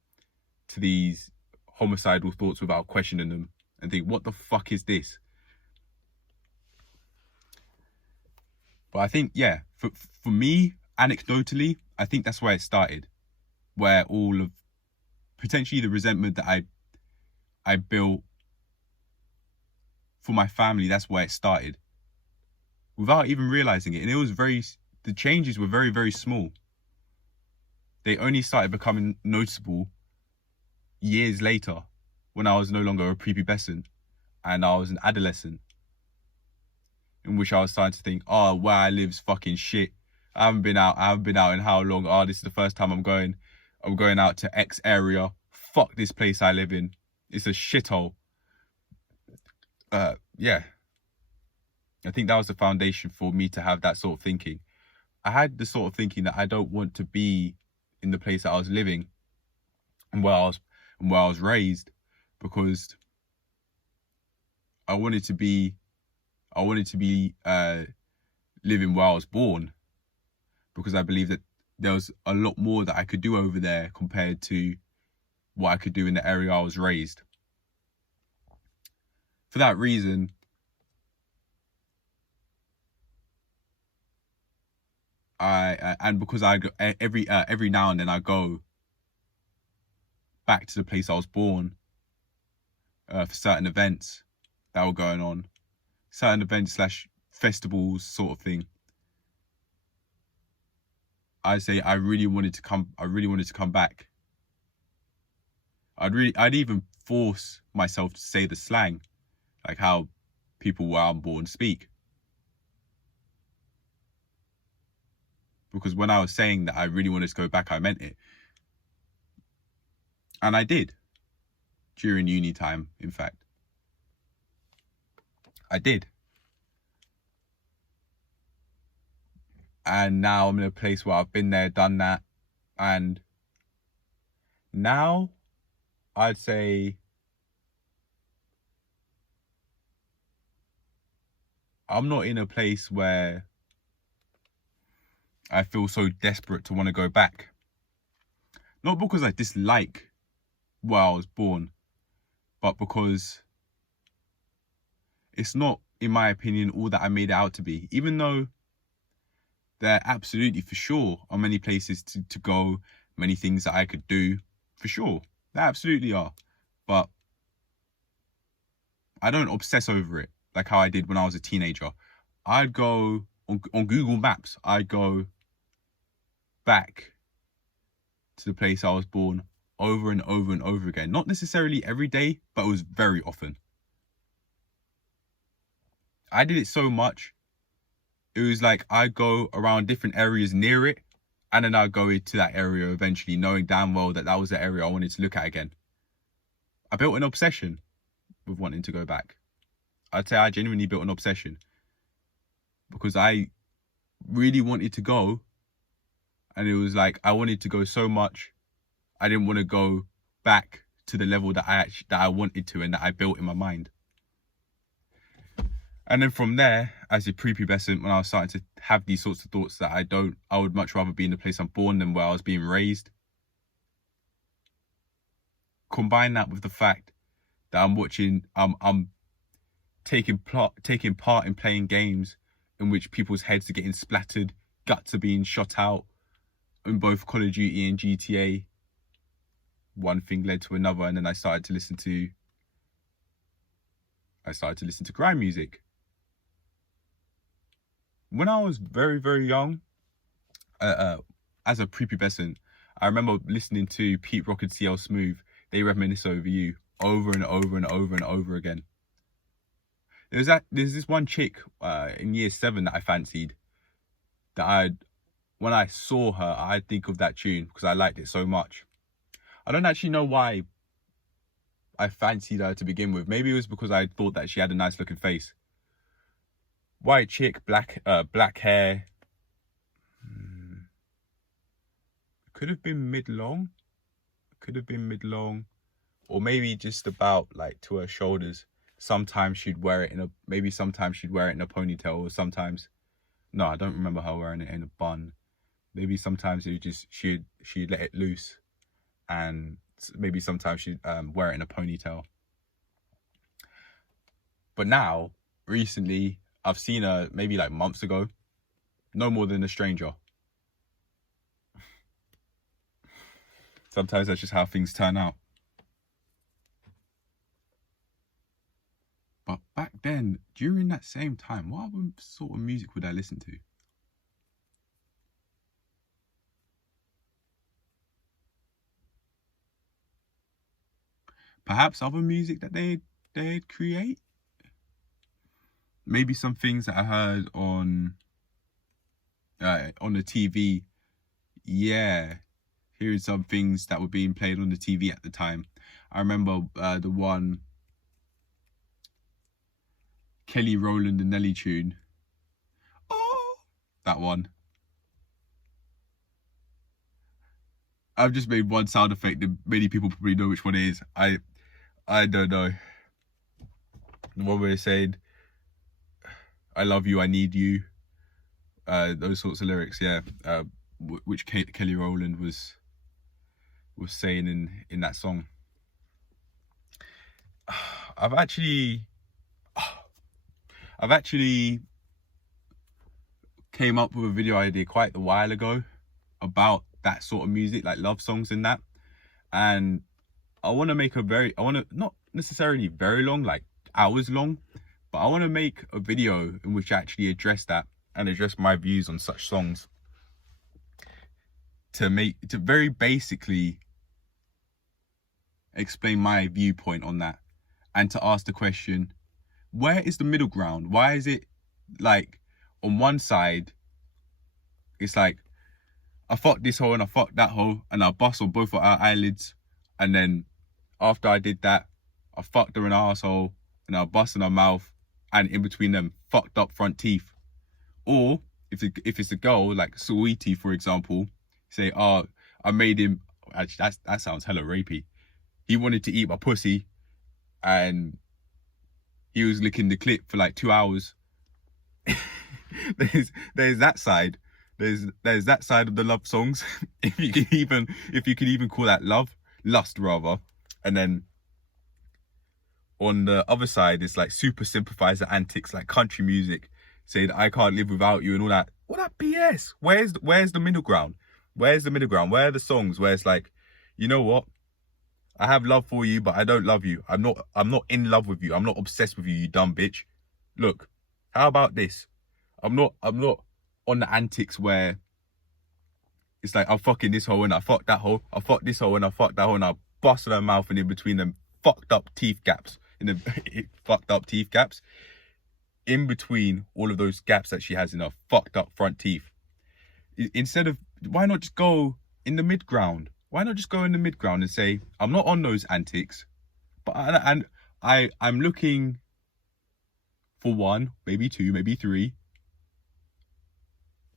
to these homicidal thoughts without questioning them and think, what the fuck is this? But I think, yeah, for me, anecdotally, I think that's where it started, where all of potentially the resentment that I built for my family, that's where it started, without even realizing it. And the changes were very, very small. They only started becoming noticeable years later, when I was no longer a prepubescent and I was an adolescent, in which I was starting to think, oh, where I live's fucking shit. I haven't been out in how long? Oh, this is the first time I'm going out to X area. Fuck this place I live in. It's a shithole. Yeah. I think that was the foundation for me to have that sort of thinking. I had the sort of thinking that I don't want to be in the place that I was living and where I was raised, because I wanted to be living where I was born, because I believe that there was a lot more that I could do over there compared to what I could do in the area I was raised. For that reason, and because I go every now and then, I go back to the place I was born for certain events that were going on, certain events / festivals sort of thing. I say I really wanted to come back. I'd even force myself to say the slang, like how people where I'm born speak. Because when I was saying that I really wanted to go back, I meant it. And I did. During uni time, in fact. I did. And now I'm in a place where I've been there, done that. And now I'd say I'm not in a place where I feel so desperate to want to go back. Not because I dislike where I was born, but because it's not, in my opinion, all that I made it out to be. Even though there absolutely, for sure, are many places to go, many things that I could do, for sure. There absolutely are. But I don't obsess over it like how I did when I was a teenager. I'd go on Google Maps, I'd go back to the place I was born over and over and over again. Not necessarily every day, but it was very often. I did it so much, it was like I'd go around different areas near it, and then I'd go into that area eventually, knowing damn well that was the area I wanted to look at again. I built an obsession with wanting to go back. I'd say I genuinely built an obsession because I really wanted to go, and it was like I wanted to go so much. I didn't want to go back to the level that I wanted to and that I built in my mind. And then from there, as a prepubescent, when I was starting to have these sorts of thoughts that I would much rather be in the place I'm born than where I was being raised. Combine that with the fact that I'm taking part in playing games in which people's heads are getting splattered, guts are being shot out in both Call of Duty and GTA. One thing led to another, and then I started to listen to grime music. When I was very, very young, as a prepubescent, I remember listening to Pete Rock and CL Smooth, They Reminisce Over You, over and over and over and over again. There's this one chick in year 7 that I fancied, that when I saw her, I'd think of that tune because I liked it so much. I don't actually know why I fancied her to begin with. Maybe it was because I thought that she had a nice looking face. White chick, black hair. Could have been mid-long. Or maybe just about like to her shoulders. Sometimes she'd wear it in a ponytail, or sometimes, no, I don't remember her wearing it in a bun. Maybe sometimes it was just she'd let it loose, and maybe sometimes she'd wear it in a ponytail. But now, recently, I've seen her maybe like months ago, no more than a stranger. Sometimes that's just how things turn out. But back then, during that same time, what other sort of music would I listen to? Perhaps other music that they'd create? Maybe some things that I heard on the TV. Yeah, hearing some things that were being played on the TV at the time. I remember the one Kelly Rowland and Nelly tune. Oh, that one. I've just made one sound effect that many people probably know which one it is. I don't know. The one where it's saying, I love you, I need you. Those sorts of lyrics, yeah. Which Kelly Rowland was saying in that song. I've actually came up with a video idea quite a while ago about that sort of music, like love songs and that. And I want to not necessarily very long, like hours long, but I want to make a video in which I actually address that and address my views on such songs, to very basically explain my viewpoint on that, and to ask the question, where is the middle ground? Why is it like on one side it's like I fucked this hoe and I fucked that hoe and I bust on both of our eyelids, and then after I did that I fucked her in her asshole and I bust in her mouth, and in between them fucked up front teeth? Or if it's a girl like Sweetie, for example, say, oh, I made him, actually that sounds hella rapey, he wanted to eat my pussy and he was licking the clit for like 2 hours. there's that side. There's that side of the love songs, if you can even call that lust rather. And then on the other side, it's like super sympathizer antics, like country music, saying I can't live without you and all that BS. Where's the middle ground? Where are the songs where it's like, you know what? I have love for you, but I don't love you. I'm not in love with you. I'm not obsessed with you, you dumb bitch. Look, how about this? I'm not on the antics where it's like I'm fucking this hoe and I fuck that hoe. I fuck this hoe and I fuck that hoe, and I bust her mouth, and in between them fucked up teeth gaps. In between all of those gaps that she has in her fucked up front teeth. Instead of, why not just go in the mid ground? Why not just go in the mid ground and say, I'm not on those antics, But I'm looking for one, maybe two, maybe three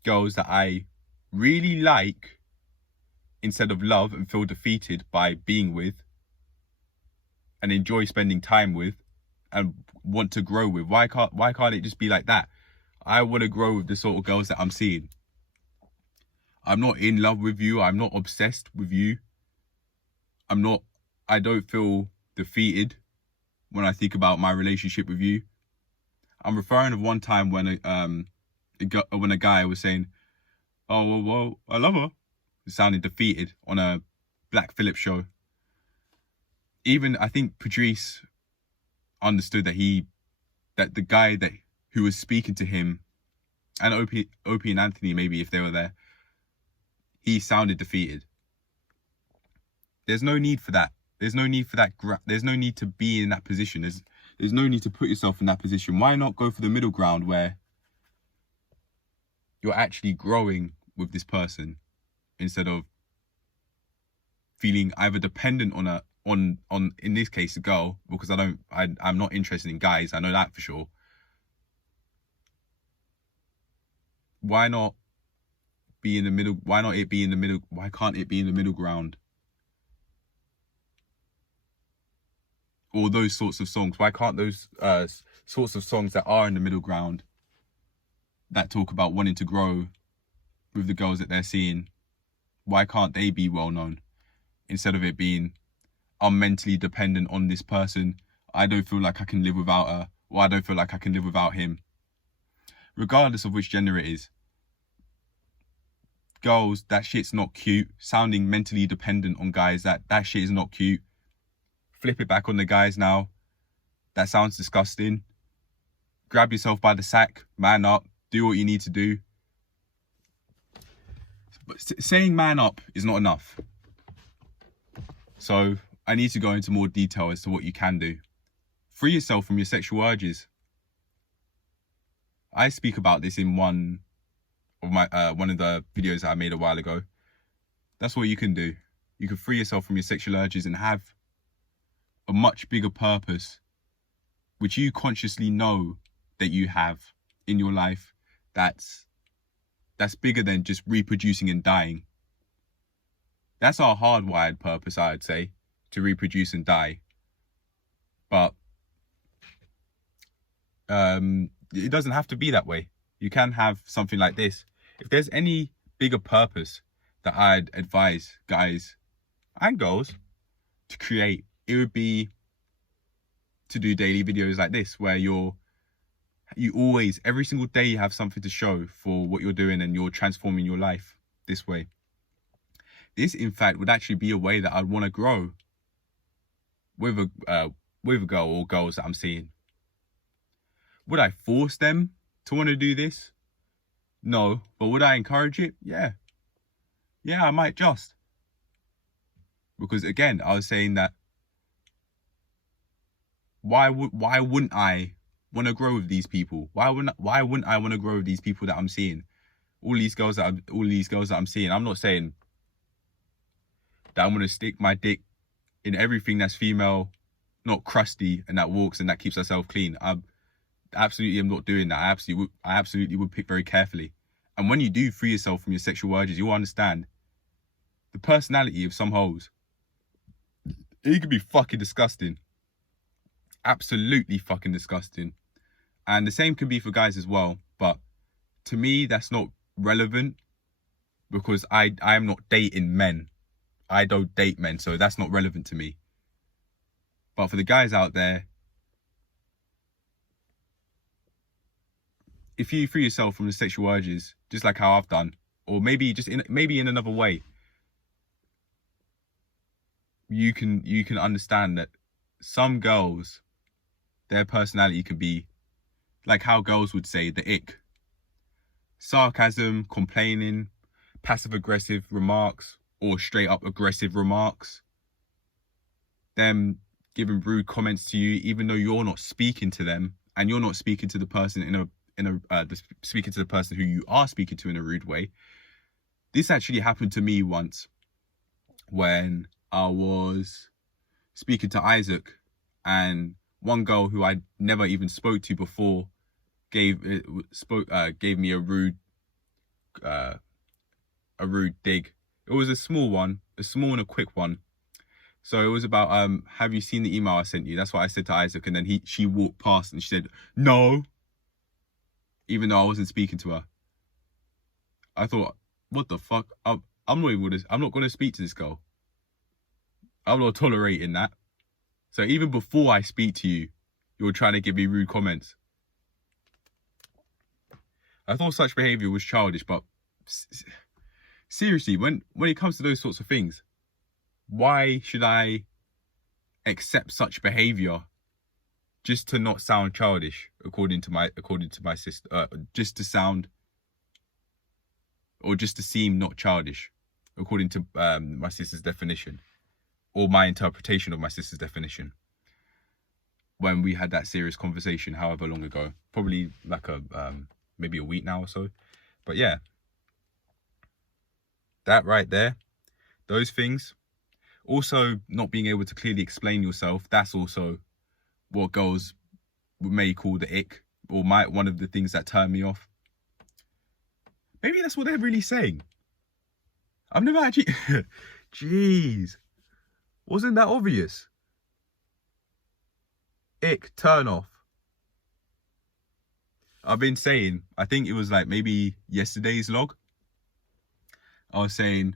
girls that I really like instead of love and feel defeated by being with and enjoy spending time with and want to grow with. Why can't it just be like that? I want to grow with the sort of girls that I'm seeing. I'm not in love with you. I'm not obsessed with you. I don't feel defeated when I think about my relationship with you. I'm referring to one time when a guy was saying, "Oh well, I love her." It sounded defeated on a Black Phillip show. Even I think Patrice understood that the guy who was speaking to him, and Opie and Anthony, maybe if they were there, he sounded defeated. There's no need for that. There's no need for that. There's no need to be in that position. There's no need to put yourself in that position. Why not go for the middle ground where you're actually growing with this person instead of feeling either dependent on in this case a girl, because I'm not interested in guys. I know that for sure. Why not be in the middle? Why not it be in the middle? Why can't it be in the middle ground? Or those sorts of songs. Why can't those sorts of songs that are in the middle ground, that talk about wanting to grow with the girls that they're seeing, why can't they be well known instead of it being, I'm mentally dependent on this person, I don't feel like I can live without her, or I don't feel like I can live without him? Regardless of which gender it is, girls, that shit's not cute. Sounding mentally dependent on guys, that shit is not cute. Flip it back on the guys now. That sounds disgusting. Grab yourself by the sack, man up, do what you need to do. But saying man up is not enough. So I need to go into more detail as to what you can do. Free yourself from your sexual urges. I speak about this in one of the videos that I made a while ago. That's what you can do. You can free yourself from your sexual urges and have a much bigger purpose, which you consciously know that you have in your life, that's bigger than just reproducing and dying. That's our hardwired purpose, I would say, to reproduce and die. But it doesn't have to be that way. You can have something like this. If there's any bigger purpose that I'd advise guys and girls to create, it would be to do daily videos like this, where you always, every single day, you have something to show for what you're doing and you're transforming your life this way. This, in fact, would actually be a way that I'd want to grow with a girl or girls that I'm seeing. Would I force them to want to do this? No. But would I encourage it? Yeah. Yeah, I might just. Because again, I was saying that why wouldn't I want to grow with these people? Why wouldn't I want to grow with these people that I'm seeing? All these girls that I'm seeing. I'm not saying that I'm gonna stick my dick in everything that's female, not crusty, and that walks and that keeps herself clean. I absolutely am not doing that. I absolutely would pick very carefully. And when you do free yourself from your sexual urges, you'll understand the personality of some hoes. It could be fucking disgusting. Absolutely fucking disgusting. And the same can be for guys as well. But to me, that's not relevant because I am not dating men. I don't date men, so that's not relevant to me. But for the guys out there, if you free yourself from the sexual urges, just like how I've done, or maybe in another way, you can understand that some girls, their personality can be like how girls would say the ick. Sarcasm, complaining, passive-aggressive remarks, or straight-up aggressive remarks. Them giving rude comments to you, even though you're not speaking to them, and you're not speaking to the person speaking to the person who you are speaking to in a rude way. This actually happened to me once when I was speaking to Isaac and one girl who I never even spoke to before gave me a rude dig. It was a small and a quick one. So it was about have you seen the email I sent you? That's what I said to Isaac, and then she walked past and she said no, even though I wasn't speaking to her. I thought, what the fuck? I'm not gonna speak to this girl. I'm not tolerating that. So even before I speak to you, you're trying to give me rude comments. I thought such behaviour was childish, but seriously, when it comes to those sorts of things, why should I accept such behaviour just to not sound childish, according to my sister, just to sound, or just to seem not childish, according to my sister's definition, or my interpretation of my sister's definition, when we had that serious conversation however long ago, probably like maybe a week now or so. But yeah, that right there, those things. Also, not being able to clearly explain yourself, that's also what girls may call the ick, or one of the things that turn me off. Maybe that's what they're really saying. I've never actually... Jeez. Wasn't that obvious? Ick, turn off. I've been saying, I think it was like maybe yesterday's log, I was saying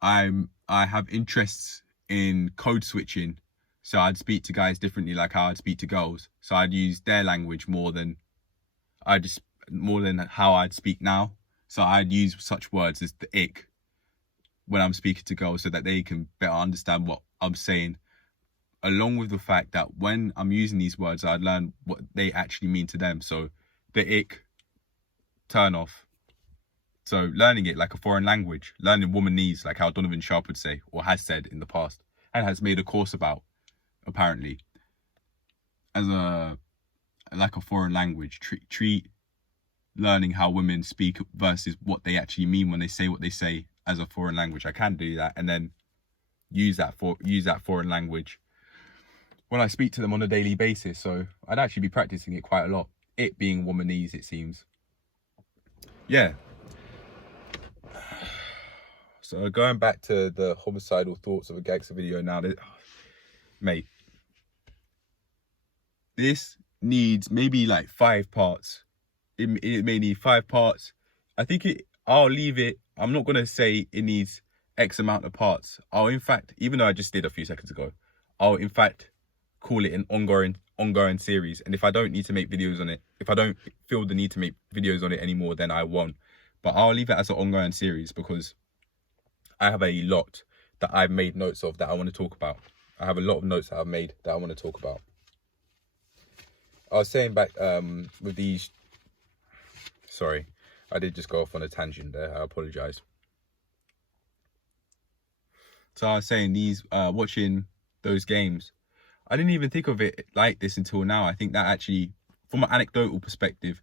I have interests in code switching, so I'd speak to guys differently, like how I'd speak to girls. So I'd use their language more than how I'd speak now. So I'd use such words as the ick when I'm speaking to girls, so that they can better understand what I'm saying, along with the fact that when I'm using these words, I'd learn what they actually mean to them. So the ick, turn off. So learning it like a foreign language, learning womanese, like how Donovan Sharp would say, or has said in the past, and has made a course about, apparently, as like a foreign language. Treat learning how women speak versus what they actually mean when they say what they say as a foreign language. I can do that, and then use that foreign language when I speak to them on a daily basis. So I'd actually be practicing it quite a lot. It being womanese, it seems. Yeah. So going back to the homicidal thoughts of a gangster video now, mate, this needs maybe like 5 parts. It may need 5 parts. I think I'll leave it. I'm not going to say it needs X amount of parts. I'll, in fact, even though I just did a few seconds ago, I'll, in fact, call it an ongoing series. And if I don't need to make videos on it, if I don't feel the need to make videos on it anymore, then I won't. But I'll leave it as an ongoing series, because I have a lot that I've made notes of that I want to talk about. I have a lot of notes that I've made that I want to talk about. I was saying back with these... Sorry, I did just go off on a tangent there. I apologise. So I was saying these, watching those games, I didn't even think of it like this until now. I think that actually, from an anecdotal perspective,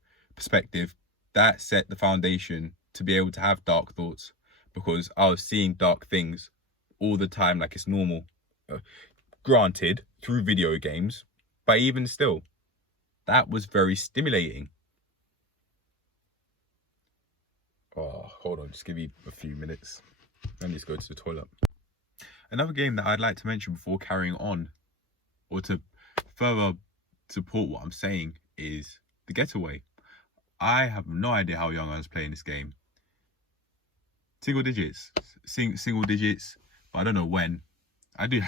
that set the foundation to be able to have dark thoughts, because I was seeing dark things all the time like it's normal. Granted, through video games, but even still, that was very stimulating. Oh, hold on, just give me a few minutes. Let me just go to the toilet. Another game that I'd like to mention before carrying on, or to further support what I'm saying, is The Getaway. I have no idea how young I was playing this game. Single digits, but I don't know when. I do,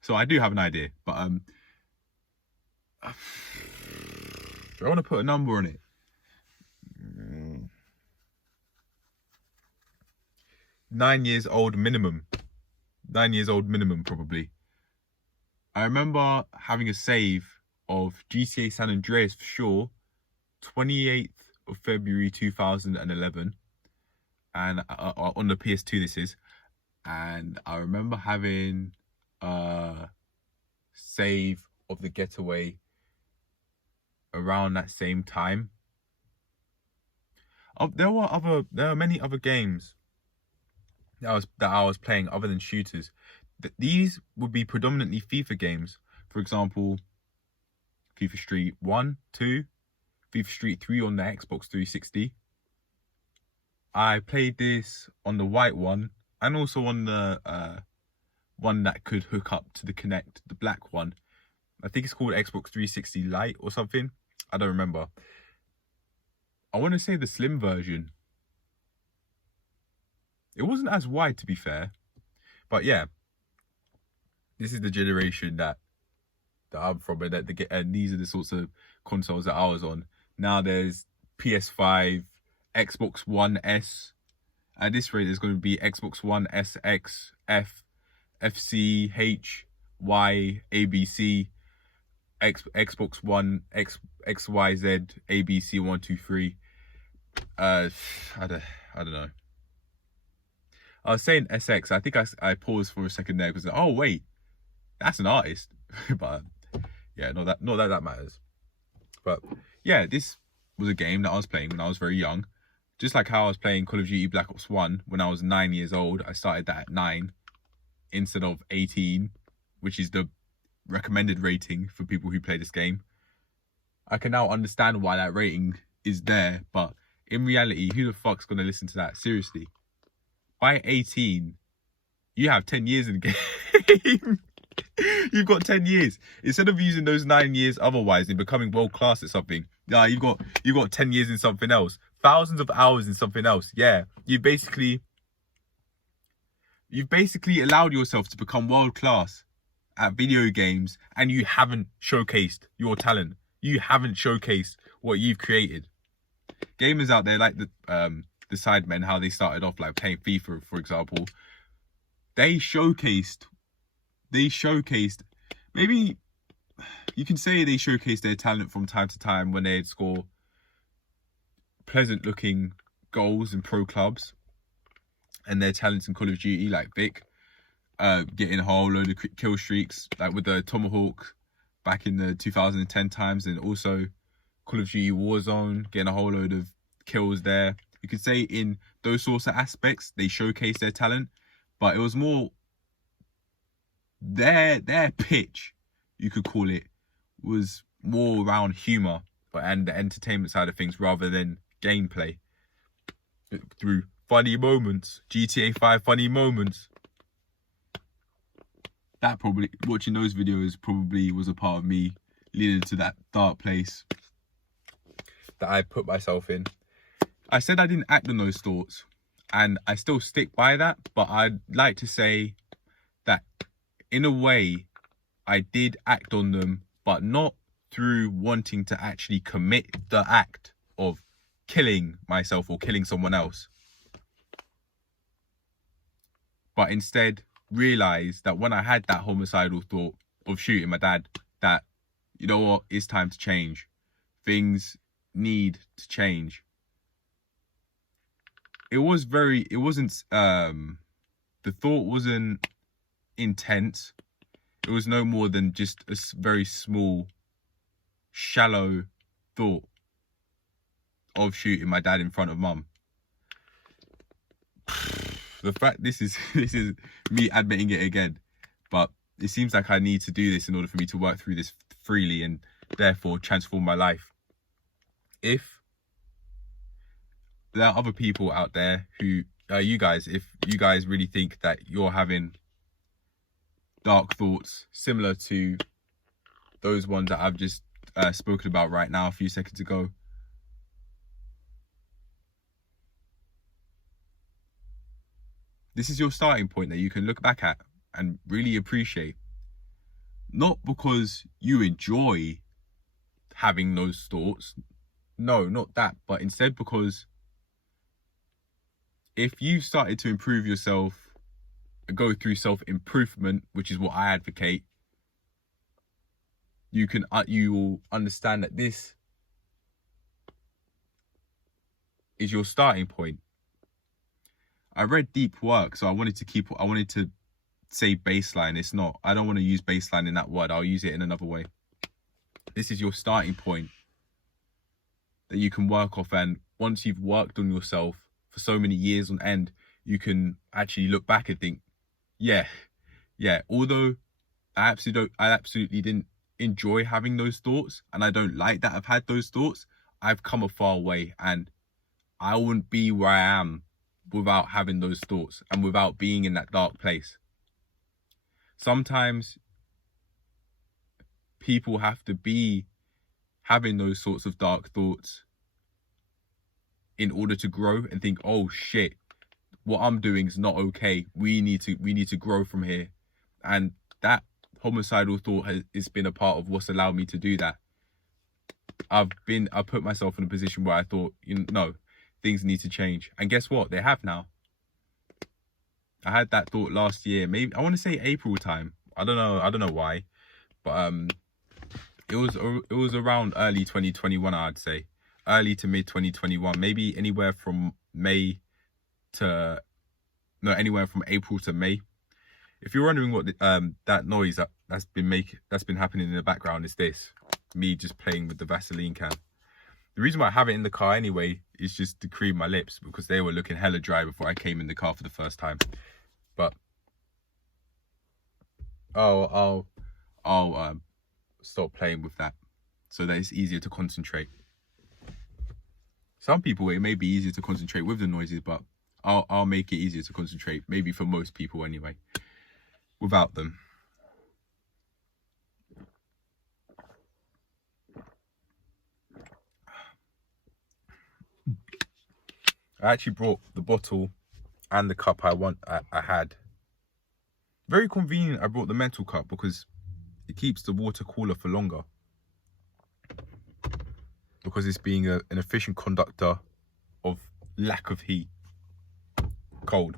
so I do have an idea, but I want to put a number on it. 9 years old minimum. 9 years old minimum, probably. I remember having a save of GTA San Andreas for sure, 28th of February 2011, and on the PS2 this is, and I remember having a save of The Getaway around that same time. There were many other games that I was playing other than shooters. These would be predominantly FIFA games, For example, FIFA Street 1, 2, FIFA Street 3 on the Xbox 360. I played this on the white one and also on the one that could hook up to the Kinect, the black one. I think it's called Xbox 360 Lite or something. I don't remember. I want to say the slim version. It wasn't as wide, to be fair. But yeah, this is the generation that I'm from, and these are the sorts of consoles that I was on. Now there's PS5, Xbox One S. At this rate, there's going to be Xbox One S, X, F, FC, H, Y, ABC, Xbox One, X, Y, Z, ABC 1, 2, 3. I don't know. I was saying SX. I think I paused for a second there because oh wait, that's an artist. But yeah, not that matters. But yeah, this was a game that I was playing when I was very young. Just like how I was playing Call of Duty Black Ops 1 when I was 9 years old. I started that at 9 instead of 18, which is the recommended rating for people who play this game. I can now understand why that rating is there, but in reality, who the fuck's gonna listen to that? Seriously. By 18, you have 10 years in the game. You've got 10 years. Instead of using those 9 years otherwise in becoming world class at something, you've got 10 years in something else. Thousands of hours in something else. Yeah. You've basically allowed yourself to become world class at video games, and you haven't showcased your talent. You haven't showcased what you've created. Gamers out there like the Sidemen, how they started off like playing FIFA, for example. They showcased, maybe you can say they showcased their talent from time to time when they'd score pleasant looking goals in pro clubs, and their talents in Call of Duty, like Vic, getting a whole load of kill streaks, like with the Tomahawk back in the 2010 times, and also Call of Duty Warzone, getting a whole load of kills there. You could say in those sorts of aspects, they showcased their talent, but it was more their pitch, you could call it, was more around humour and the entertainment side of things rather than gameplay. Through funny moments, GTA 5 funny moments. That probably, watching those videos probably was a part of me leading to that dark place that I put myself in. I said I didn't act on those thoughts, and I still stick by that, but I'd like to say that in a way I did act on them, but not through wanting to actually commit the act of killing myself or killing someone else, but instead realised that when I had that homicidal thought of shooting my dad, that, you know what, it's time to change. Things need to change. The thought wasn't intense. It was no more than just a very small, shallow thought of shooting my dad in front of mum. The fact this is me admitting it again, but it seems like I need to do this in order for me to work through this freely and therefore transform my life. If there are other people out there who, if you guys really think that you're having dark thoughts similar to those ones that I've just spoken about right now a few seconds ago, this is your starting point that you can look back at and really appreciate. Not because you enjoy having those thoughts, no, not that, but instead because if you started to improve yourself, go through self-improvement, which is what I advocate, you will understand that this is your starting point. I read deep work, so I wanted to say baseline. It's not. I don't want to use baseline in that word. I'll use it in another way. This is your starting point that you can work off, and once you've worked on yourself for so many years on end, you can actually look back and think, yeah, although I absolutely didn't enjoy having those thoughts, and I don't like that I've had those thoughts. I've come a far way, and I wouldn't be where I am without having those thoughts and without being in that dark place. Sometimes people have to be having those sorts of dark thoughts in order to grow and think, oh shit, what I'm doing is not okay. We need to grow from here. And that homicidal thought has been a part of what's allowed me to do that. I put myself in a position where I thought, things need to change. And guess what? They have now. I had that thought last year, maybe I want to say April time. I don't know why, but it was around early 2021, I'd say, early to mid 2021, maybe anywhere from April to May. If you're wondering what that noise that's been happening in the background is, this me just playing with the Vaseline can. The reason why I have it in the car anyway is just to cream my lips, because they were looking hella dry before I came in the car for the first time. But I'll stop playing with that so that it's easier to concentrate. Some people, it may be easier to concentrate with the noises, but I'll make it easier to concentrate, maybe for most people anyway, without them. I actually brought the bottle and the cup I had. Very convenient I brought the metal cup, because it keeps the water cooler for longer, because it's being an efficient conductor of lack of heat, cold.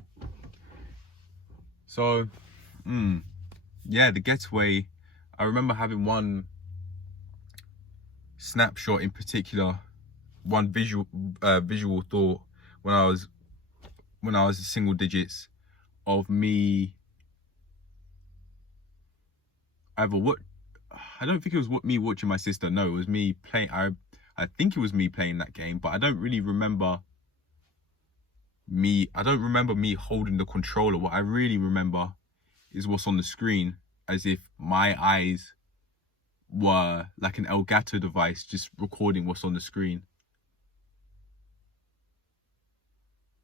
So yeah, the getaway, I remember having one snapshot in particular, one visual thought when I was in single digits, of me I don't think it was me watching my sister. No, it was me playing. I think it was me playing that game, but I don't really remember me holding the controller. What I really remember is what's on the screen, as if my eyes were like an Elgato device just recording what's on the screen.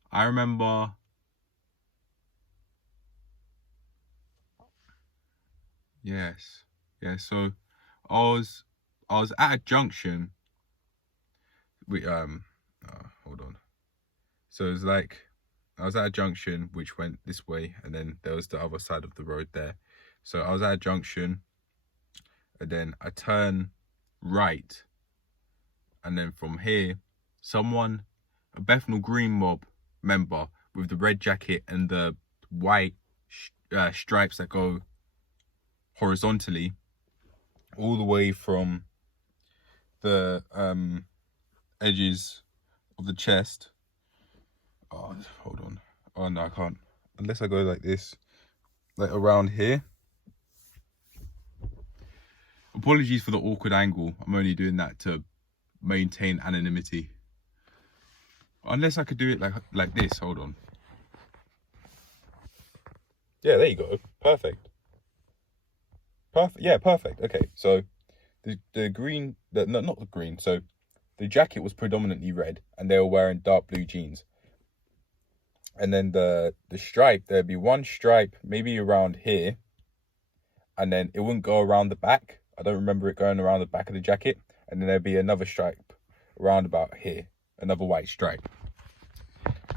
I remember so I was at a junction. Hold on. So it was like I was at a junction which went this way, and then there was the other side of the road there. So I was at a junction, and then I turn right, and then from here, a Bethnal Green mob member with the red jacket and the white stripes that go horizontally all the way from the edges of the chest. Oh, hold on. Oh no, I can't. Unless I go like this, like around here. Apologies for the awkward angle. I'm only doing that to maintain anonymity. Unless I could do it like this. Hold on. Yeah, there you go. Perfect. Yeah, perfect. Okay, so the green, not the green. So the jacket was predominantly red, and they were wearing dark blue jeans. And then the stripe, there'd be one stripe maybe around here, and then it wouldn't go around the back. I don't remember it going around the back of the jacket. And then there'd be another stripe around about here, another white stripe.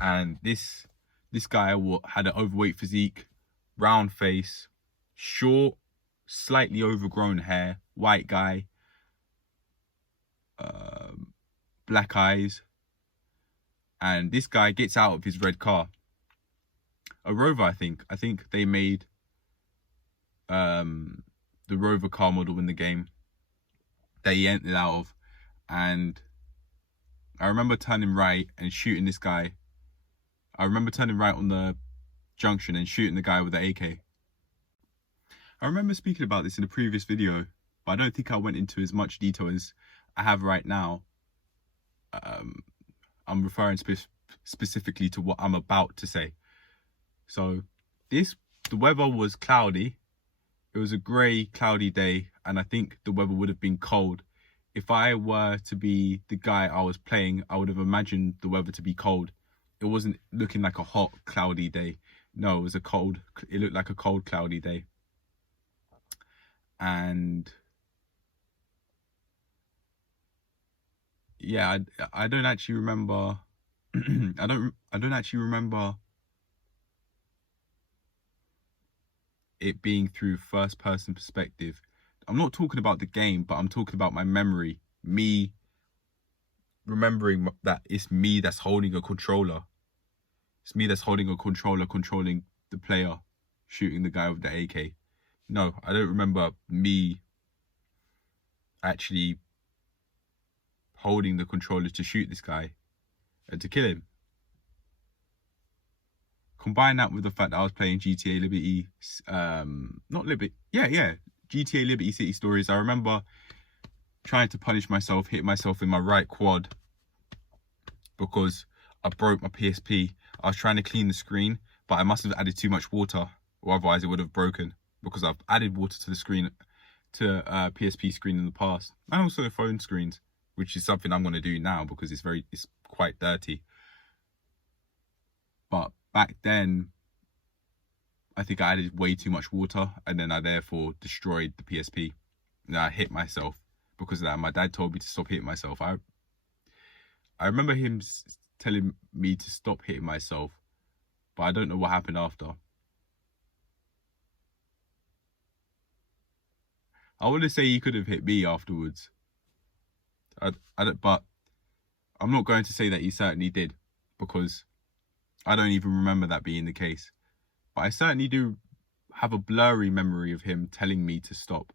And this guy had an overweight physique, round face, short, slightly overgrown hair, white guy, black eyes. And this guy gets out of his red car, a Rover, I think they made the Rover car model in the game that he entered out of. And I remember turning right and shooting this guy. I remember turning right on the junction and shooting the guy with the AK. I remember speaking about this in a previous video, but I don't think I went into as much detail as I have right now. I'm referring specifically to what I'm about to say. So the weather was cloudy, It was a grey, cloudy day, and I think the weather would have been cold. If I were to be the guy I was playing, I would have imagined the weather to be cold. It wasn't looking like a hot, cloudy day. No, it looked like a cold, cloudy day. And yeah, I don't actually remember. I don't actually remember it being through first person perspective. I'm not talking about the game, but I'm talking about my memory. Me remembering that it's me that's holding a controller. It's me that's holding a controller, controlling the player, shooting the guy with the AK. No, I don't remember me actually holding the controller to shoot this guy and to kill him. Combine that with the fact that I was playing GTA Liberty, GTA Liberty City Stories. I remember trying to punish myself, hit myself in my right quad because I broke my PSP. I was trying to clean the screen, but I must have added too much water, or otherwise it would have broken, because I've added water to the screen, to PSP screen in the past, and also the phone screens, which is something I'm going to do now because it's quite dirty. But back then, I think I added way too much water, and then I therefore destroyed the PSP. And I hit myself because of that. My dad told me to stop hitting myself. I remember him telling me to stop hitting myself, but I don't know what happened after. I want to say he could have hit me afterwards. But I'm not going to say that he certainly did, because I don't even remember that being the case. But I certainly do have a blurry memory of him telling me to stop.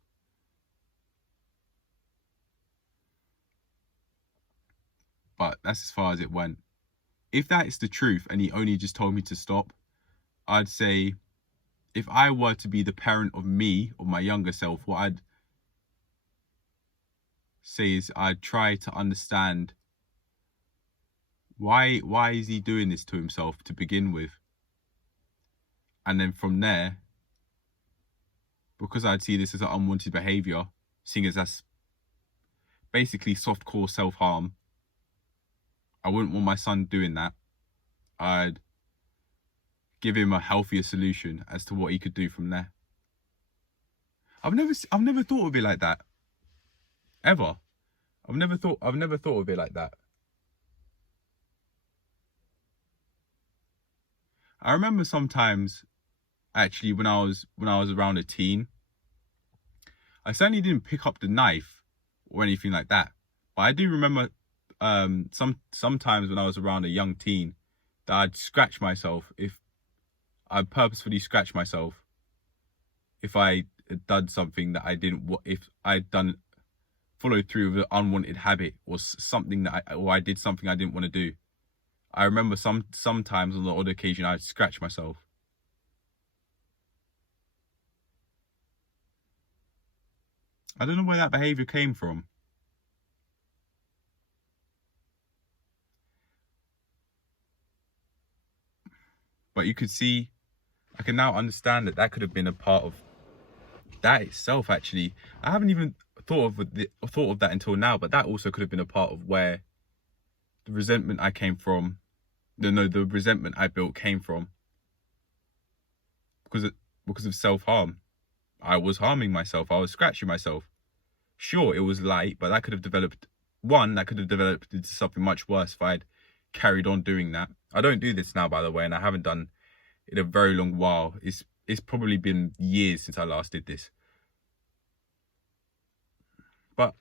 But that's as far as it went. If that is the truth and he only just told me to stop, I'd say, if I were to be the parent of me, or my younger self, what I'd say is I'd try to understand why is he doing this to himself to begin with. And then from there, because I'd see this as an unwanted behaviour, seeing as that's basically softcore self-harm, I wouldn't want my son doing that. I'd give him a healthier solution as to what he could do from there. I've never thought of it like that. Ever. I've never thought of it like that. I remember sometimes, actually, when I was around a teen, I certainly didn't pick up the knife or anything like that. But I do remember sometimes when I was around a young teen that I'd scratch myself, if I purposefully scratch myself if I had done something that I didn't, if I'd done followed through with an unwanted habit, or something that I did something I didn't want to do. I remember sometimes on the odd occasion I'd scratch myself. I don't know where that behaviour came from. But you could see, I can now understand that could have been a part of that itself, actually. I haven't even thought of that until now, but that also could have been a part of where the resentment I came from, the resentment I built came from, because of self-harm. I was harming myself. I was scratching myself. Sure, it was light, but that could have developed into something much worse if I'd carried on doing that. I don't do this now, by the way, and I haven't done it in a very long while. It's probably been years since I last did this. But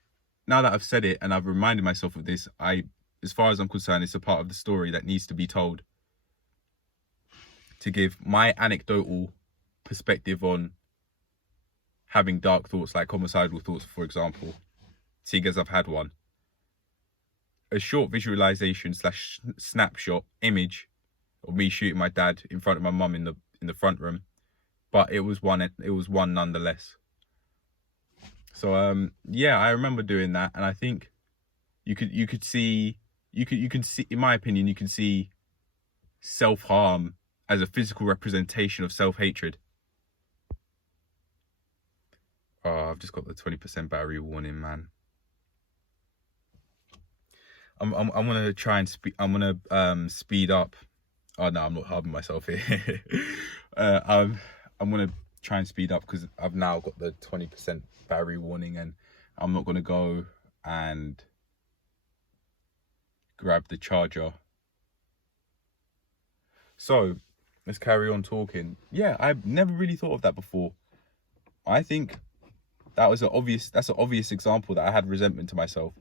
now that I've said it and I've reminded myself of this, as far as I'm concerned, it's a part of the story that needs to be told, to give my anecdotal perspective on having dark thoughts, like homicidal thoughts, for example, seeing as I've had one. A short visualization / snapshot image of me shooting my dad in front of my mum in the front room, but it was one nonetheless. So yeah, I remember doing that, and I think you can see, in my opinion, you can see self-harm as a physical representation of self-hatred. Oh, I've just got the 20% battery warning, man. I'm gonna try and I'm gonna speed up. Oh no, I'm not harming myself here. I'm gonna try and speed up because I've now got the 20% battery warning, and I'm not gonna go and grab the charger. So let's carry on talking. Yeah, I've never really thought of that before. I think that's an obvious example that I had resentment to myself.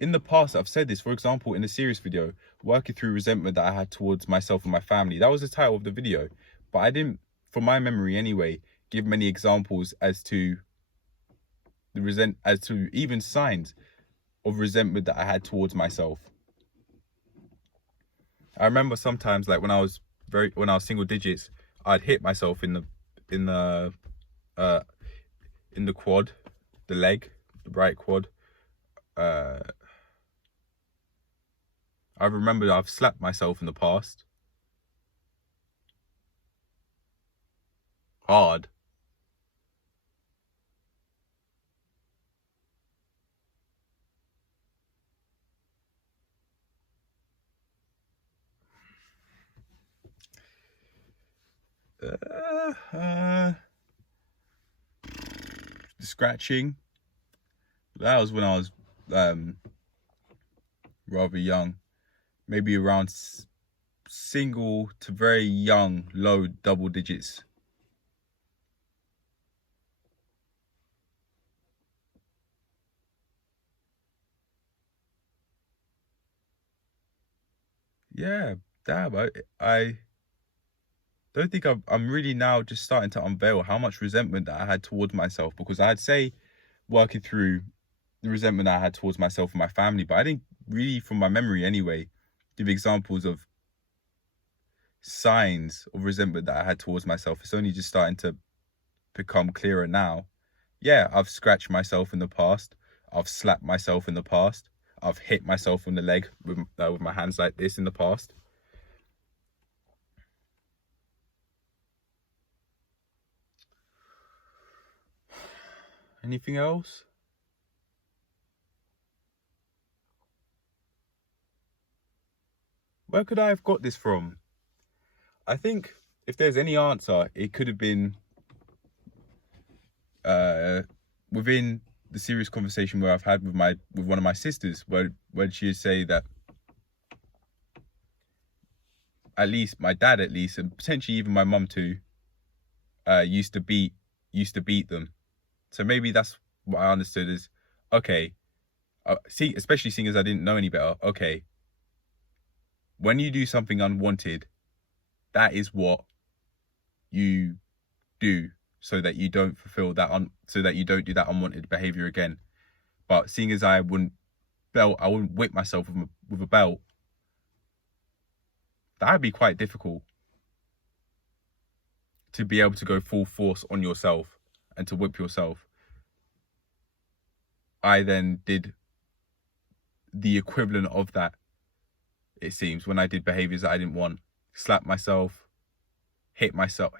In the past, I've said this, for example, in a serious video, working through resentment that I had towards myself and my family. That was the title of the video. But I didn't, from my memory anyway, give many examples as to even signs of resentment that I had towards myself. I remember sometimes, like when I was single digits, I'd hit myself in the quad, the leg, the right quad. I remember I've slapped myself in the past. Hard. Scratching. That was when I was rather young, maybe around single to very young, low double digits. Yeah, damn. I don't think I'm really now just starting to unveil how much resentment that I had towards myself, because I'd say working through the resentment that I had towards myself and my family, but I didn't really, from my memory anyway, give examples of signs of resentment that I had towards myself. It's only just starting to become clearer now. Yeah, I've scratched myself in the past. I've slapped myself in the past. I've hit myself on the leg with my hands like this in the past. Anything else? Where could I have got this from? I think if there's any answer, it could have been within the serious conversation where I've had with one of my sisters, where she would say that at least my dad, and potentially even my mum too, used to beat them. So maybe that's what I understood as, okay, especially seeing as I didn't know any better. Okay, when you do something unwanted, that is what you do, so that you don't fulfill that so that you don't do that unwanted behavior again. But seeing as I wouldn't whip myself with a belt, that'd be quite difficult to be able to go full force on yourself and to whip yourself. I then did the equivalent of that, it seems, when I did behaviors that I didn't want. Slap myself, hit myself.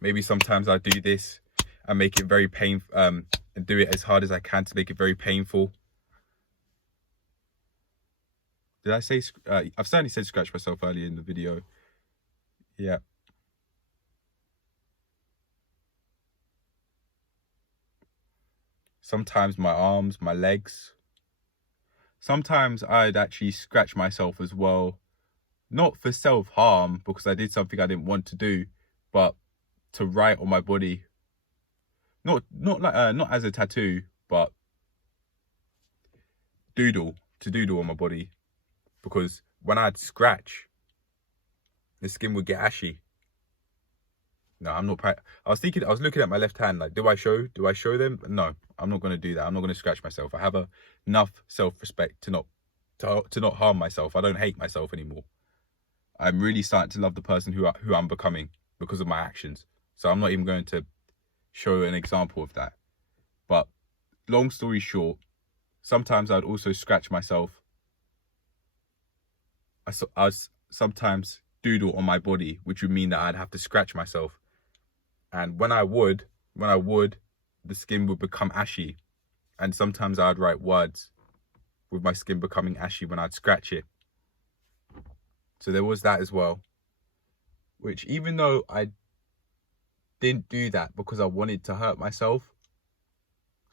Maybe sometimes I do this and make it very painful, and do it as hard as I can to make it very painful. Did I say, I've certainly said scratch myself earlier in the video. Yeah. Sometimes my arms, my legs. Sometimes I'd actually scratch myself as well. Not for self-harm, because I did something I didn't want to do, but to write on my body. Not as a tattoo, but doodle on my body. Because when I'd scratch, the skin would get ashy. No, I'm not. I was looking at my left hand, like, do I show them? No, I'm not going to do that. I'm not going to scratch myself. I have enough self-respect to not harm myself. I don't hate myself anymore. I'm really starting to love the person who I'm becoming because of my actions. So I'm not even going to show an example of that. But long story short, sometimes I'd also scratch myself. I sometimes doodle on my body, which would mean that I'd have to scratch myself. And when I would, when I would, the skin would become ashy. And sometimes I'd write words with my skin becoming ashy when I'd scratch it. So there was that as well. Which, even though I didn't do that because I wanted to hurt myself,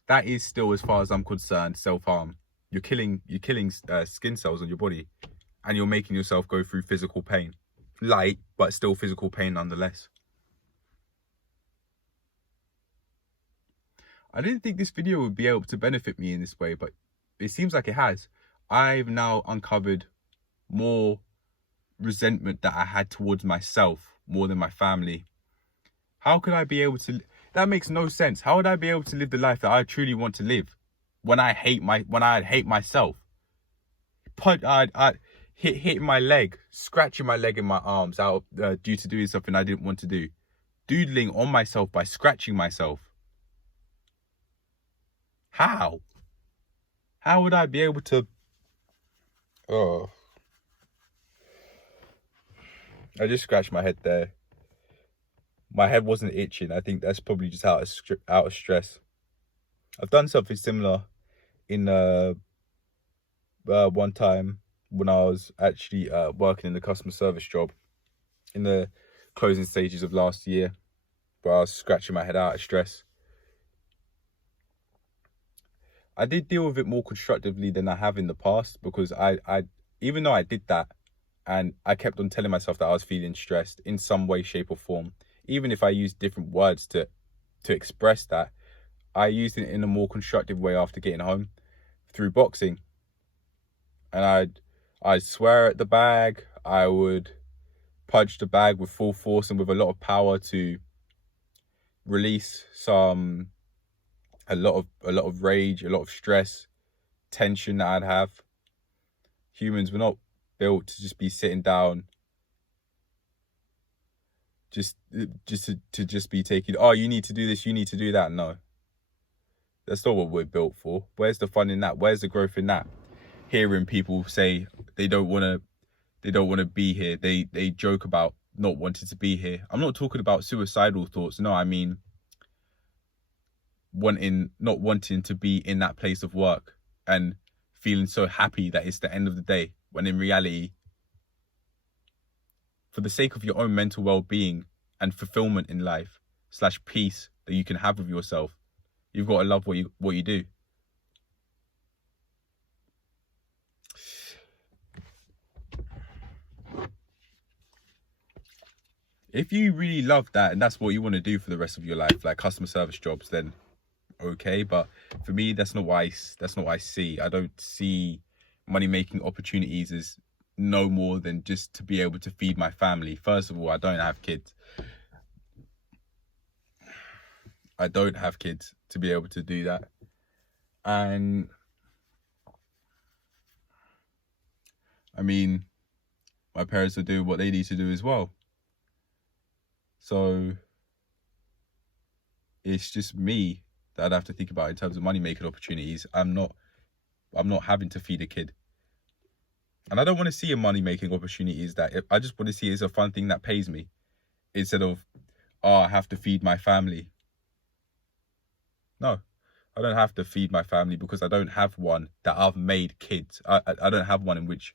that is still, as far as I'm concerned, self-harm. You're killing skin cells on your body, and you're making yourself go through physical pain. Light, but still physical pain nonetheless. I didn't think this video would be able to benefit me in this way, but it seems like it has. I've now uncovered more resentment that I had towards myself more than my family. How could I be able to? That makes no sense. How would I be able to live the life that I truly want to live when I hate myself? I'd hitting my leg, scratching my leg and my arms out due to doing something I didn't want to do, doodling on myself by scratching myself. How would I be able to? Oh, I just scratched my head there. My head wasn't itching. I think that's probably just out of stress. I've done something similar in one time when I was actually working in the customer service job in the closing stages of last year, where I was scratching my head out of stress. I did deal with it more constructively than I have in the past, because I even though I did that and I kept on telling myself that I was feeling stressed in some way, shape or form, even if I used different words to express that, I used it in a more constructive way after getting home through boxing. And I'd swear at the bag. I would punch the bag with full force and with a lot of power to release a lot of rage, a lot of stress, tension that I'd have. Humans were not built to just be sitting down, just to be taking, oh, you need to do this, you need to do that. No, that's not what we're built for. Where's the fun in that? Where's the growth in that? Hearing people say they don't want to be here. They joke about not wanting to be here. I'm not talking about suicidal thoughts. No, I mean not wanting to be in that place of work and feeling so happy that it's the end of the day, when in reality, for the sake of your own mental well-being and fulfillment in life / peace that you can have with yourself, you've got to love what you do. If you really love that and that's what you want to do for the rest of your life, like customer service jobs, then okay. But for me, that's not what I see. I don't see money-making opportunities as no more than just to be able to feed my family. First of all, I don't have kids. I don't have kids to be able to do that. And I mean, my parents are doing what they need to do as well. So it's just me that I'd have to think about in terms of money-making opportunities. I'm not having to feed a kid. And I don't want to see a money-making opportunity as that. I just want to see it as a fun thing that pays me, instead of, oh, I have to feed my family. No, I don't have to feed my family, because I don't have one that I've made kids. I don't have one in which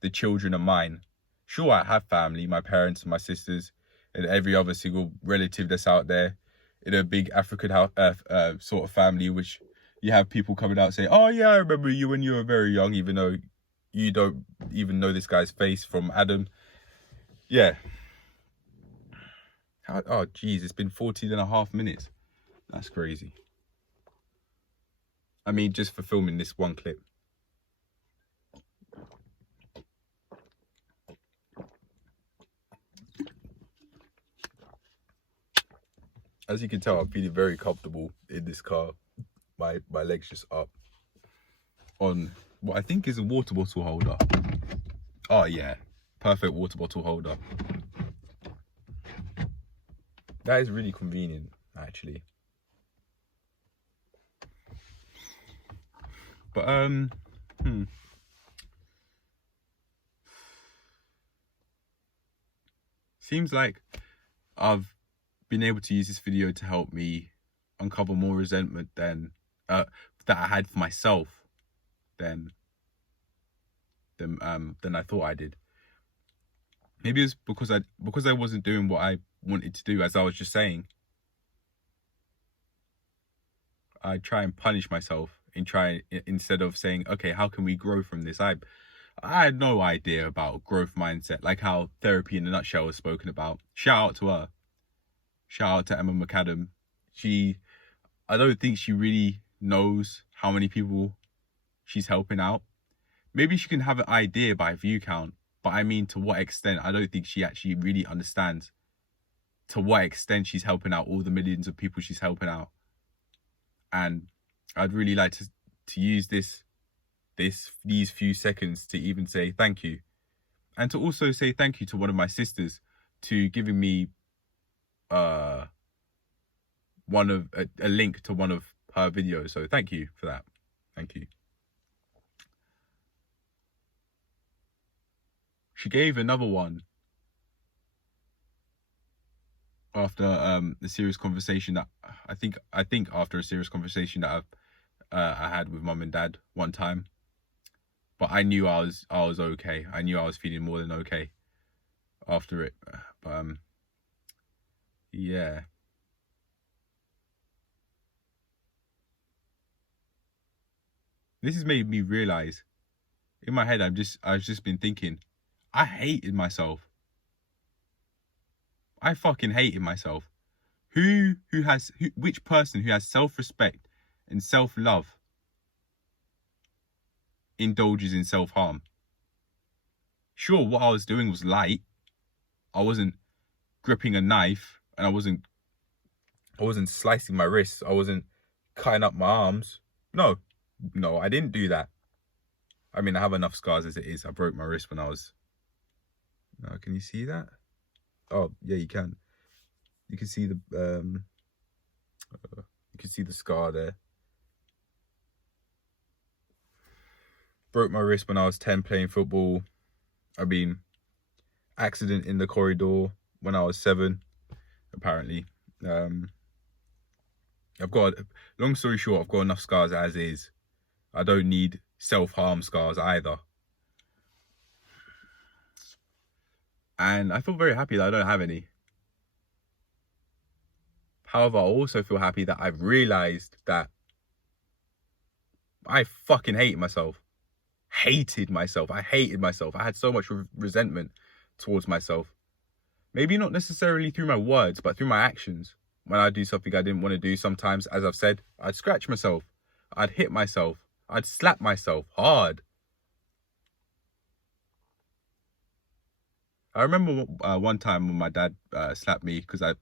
the children are mine. Sure, I have family, my parents and my sisters and every other single relative that's out there in a big African sort of family, which you have people coming out saying, oh yeah, I remember you when you were very young, even though you don't even know this guy's face from Adam. Yeah. Oh geez, it's been 14.5 minutes. That's crazy. I mean, just for filming this one clip. As you can tell, I'm feeling very comfortable in this car. My leg's just up on what I think is a water bottle holder. Oh yeah, perfect water bottle holder. That is really convenient, actually. But seems like I've been able to use this video to help me uncover more resentment than that I had for myself than I thought I did. Maybe it's because I wasn't doing what I wanted to do. As I was just saying, I try and punish myself instead of saying, okay, how can we grow from this? I had no idea about growth mindset, like how therapy in a nutshell was spoken about. Shout out to her. Shout out to Emma McAdam. I don't think she really knows how many people she's helping out. Maybe she can have an idea by view count, but I mean, to what extent? I don't think she actually really understands to what extent she's helping out all the millions of people she's helping out. And I'd really like to use these few seconds to even say thank you, and to also say thank you to one of my sisters to giving me a link to one of her videos. So thank you for that. Thank you. She gave another one after the serious conversation that I think after a serious conversation that I had with mum and dad one time. But I knew I was okay. I knew I was feeling more than okay after it. But yeah. This has made me realize, in my head, I've just been thinking, I hated myself. I fucking hated myself. Which person who has self-respect and self-love indulges in self-harm? Sure, what I was doing was light. I wasn't gripping a knife, and I wasn't slicing my wrists. I wasn't cutting up my arms. No, I didn't do that. I mean, I have enough scars as it is. I broke my wrist when I was... can you see that? Oh, yeah, you can. You can see the scar there. Broke my wrist when I was 10 playing football. I mean, accident in the corridor when I was 7, apparently. I've got, long story short, I've got enough scars as is. I don't need self-harm scars either. And I feel very happy that I don't have any. However, I also feel happy that I've realized that I fucking hate myself. Hated myself. I hated myself. I had so much resentment towards myself. Maybe not necessarily through my words, but through my actions. When I do something I didn't want to do, sometimes, as I've said, I'd scratch myself. I'd hit myself. I'd slap myself hard. I remember one time when my dad slapped me because I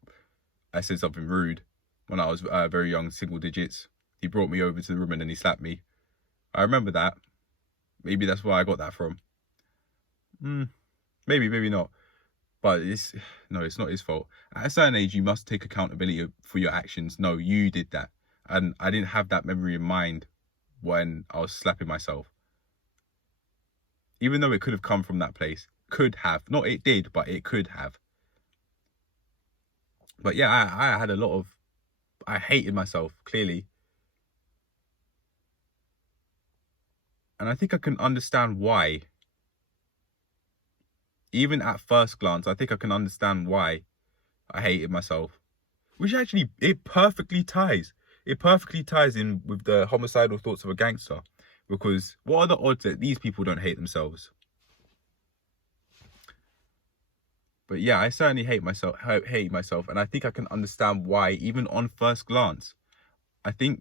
said something rude when I was very young, single digits. He brought me over to the room and then he slapped me. I remember that. Maybe that's where I got that from. Maybe not. But it's not his fault. At a certain age, you must take accountability for your actions. No, you did that. And I didn't have that memory in mind when I was slapping myself. Even though it could have come from that place. Could have. Not it did, but it could have. But yeah, I had I hated myself, clearly. And I think I can understand why. Even at first glance, I think I can understand why I hated myself. Which actually, it perfectly ties. It perfectly ties in with the homicidal thoughts of a gangster. Because what are the odds that these people don't hate themselves? But yeah, I certainly hate myself, and I think I can understand why, even on first glance. I think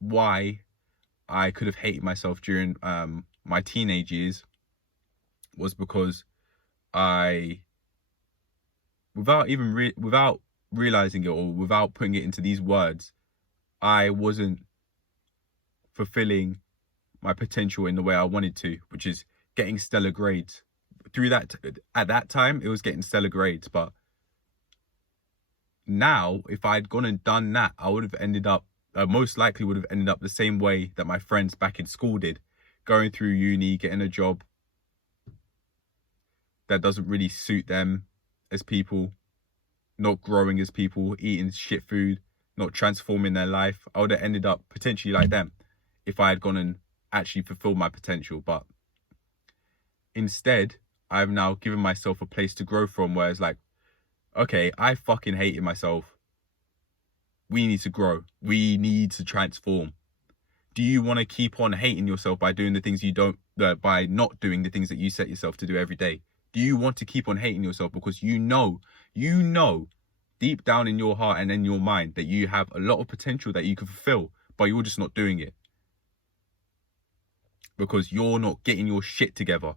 why I could have hated myself during my teenage years was because without realizing it or without putting it into these words, I wasn't fulfilling my potential in the way I wanted to, which is getting stellar grades. At that time, it was getting stellar grades, but now, if I'd gone and done that, I would have ended up, most likely would have ended up the same way that my friends back in school did, going through uni, getting a job that doesn't really suit them as people, not growing as people, eating shit food, not transforming their life. I would have ended up potentially like them if I had gone and actually fulfilled my potential. But instead, I've now given myself a place to grow from, where it's like, okay, I fucking hated myself. We need to grow. We need to transform. Do you want to keep on hating yourself by doing the things you don't, by not doing the things that you set yourself to do every day? Do you want to keep on hating yourself because you know deep down in your heart and in your mind that you have a lot of potential that you can fulfill, but you're just not doing it because you're not getting your shit together?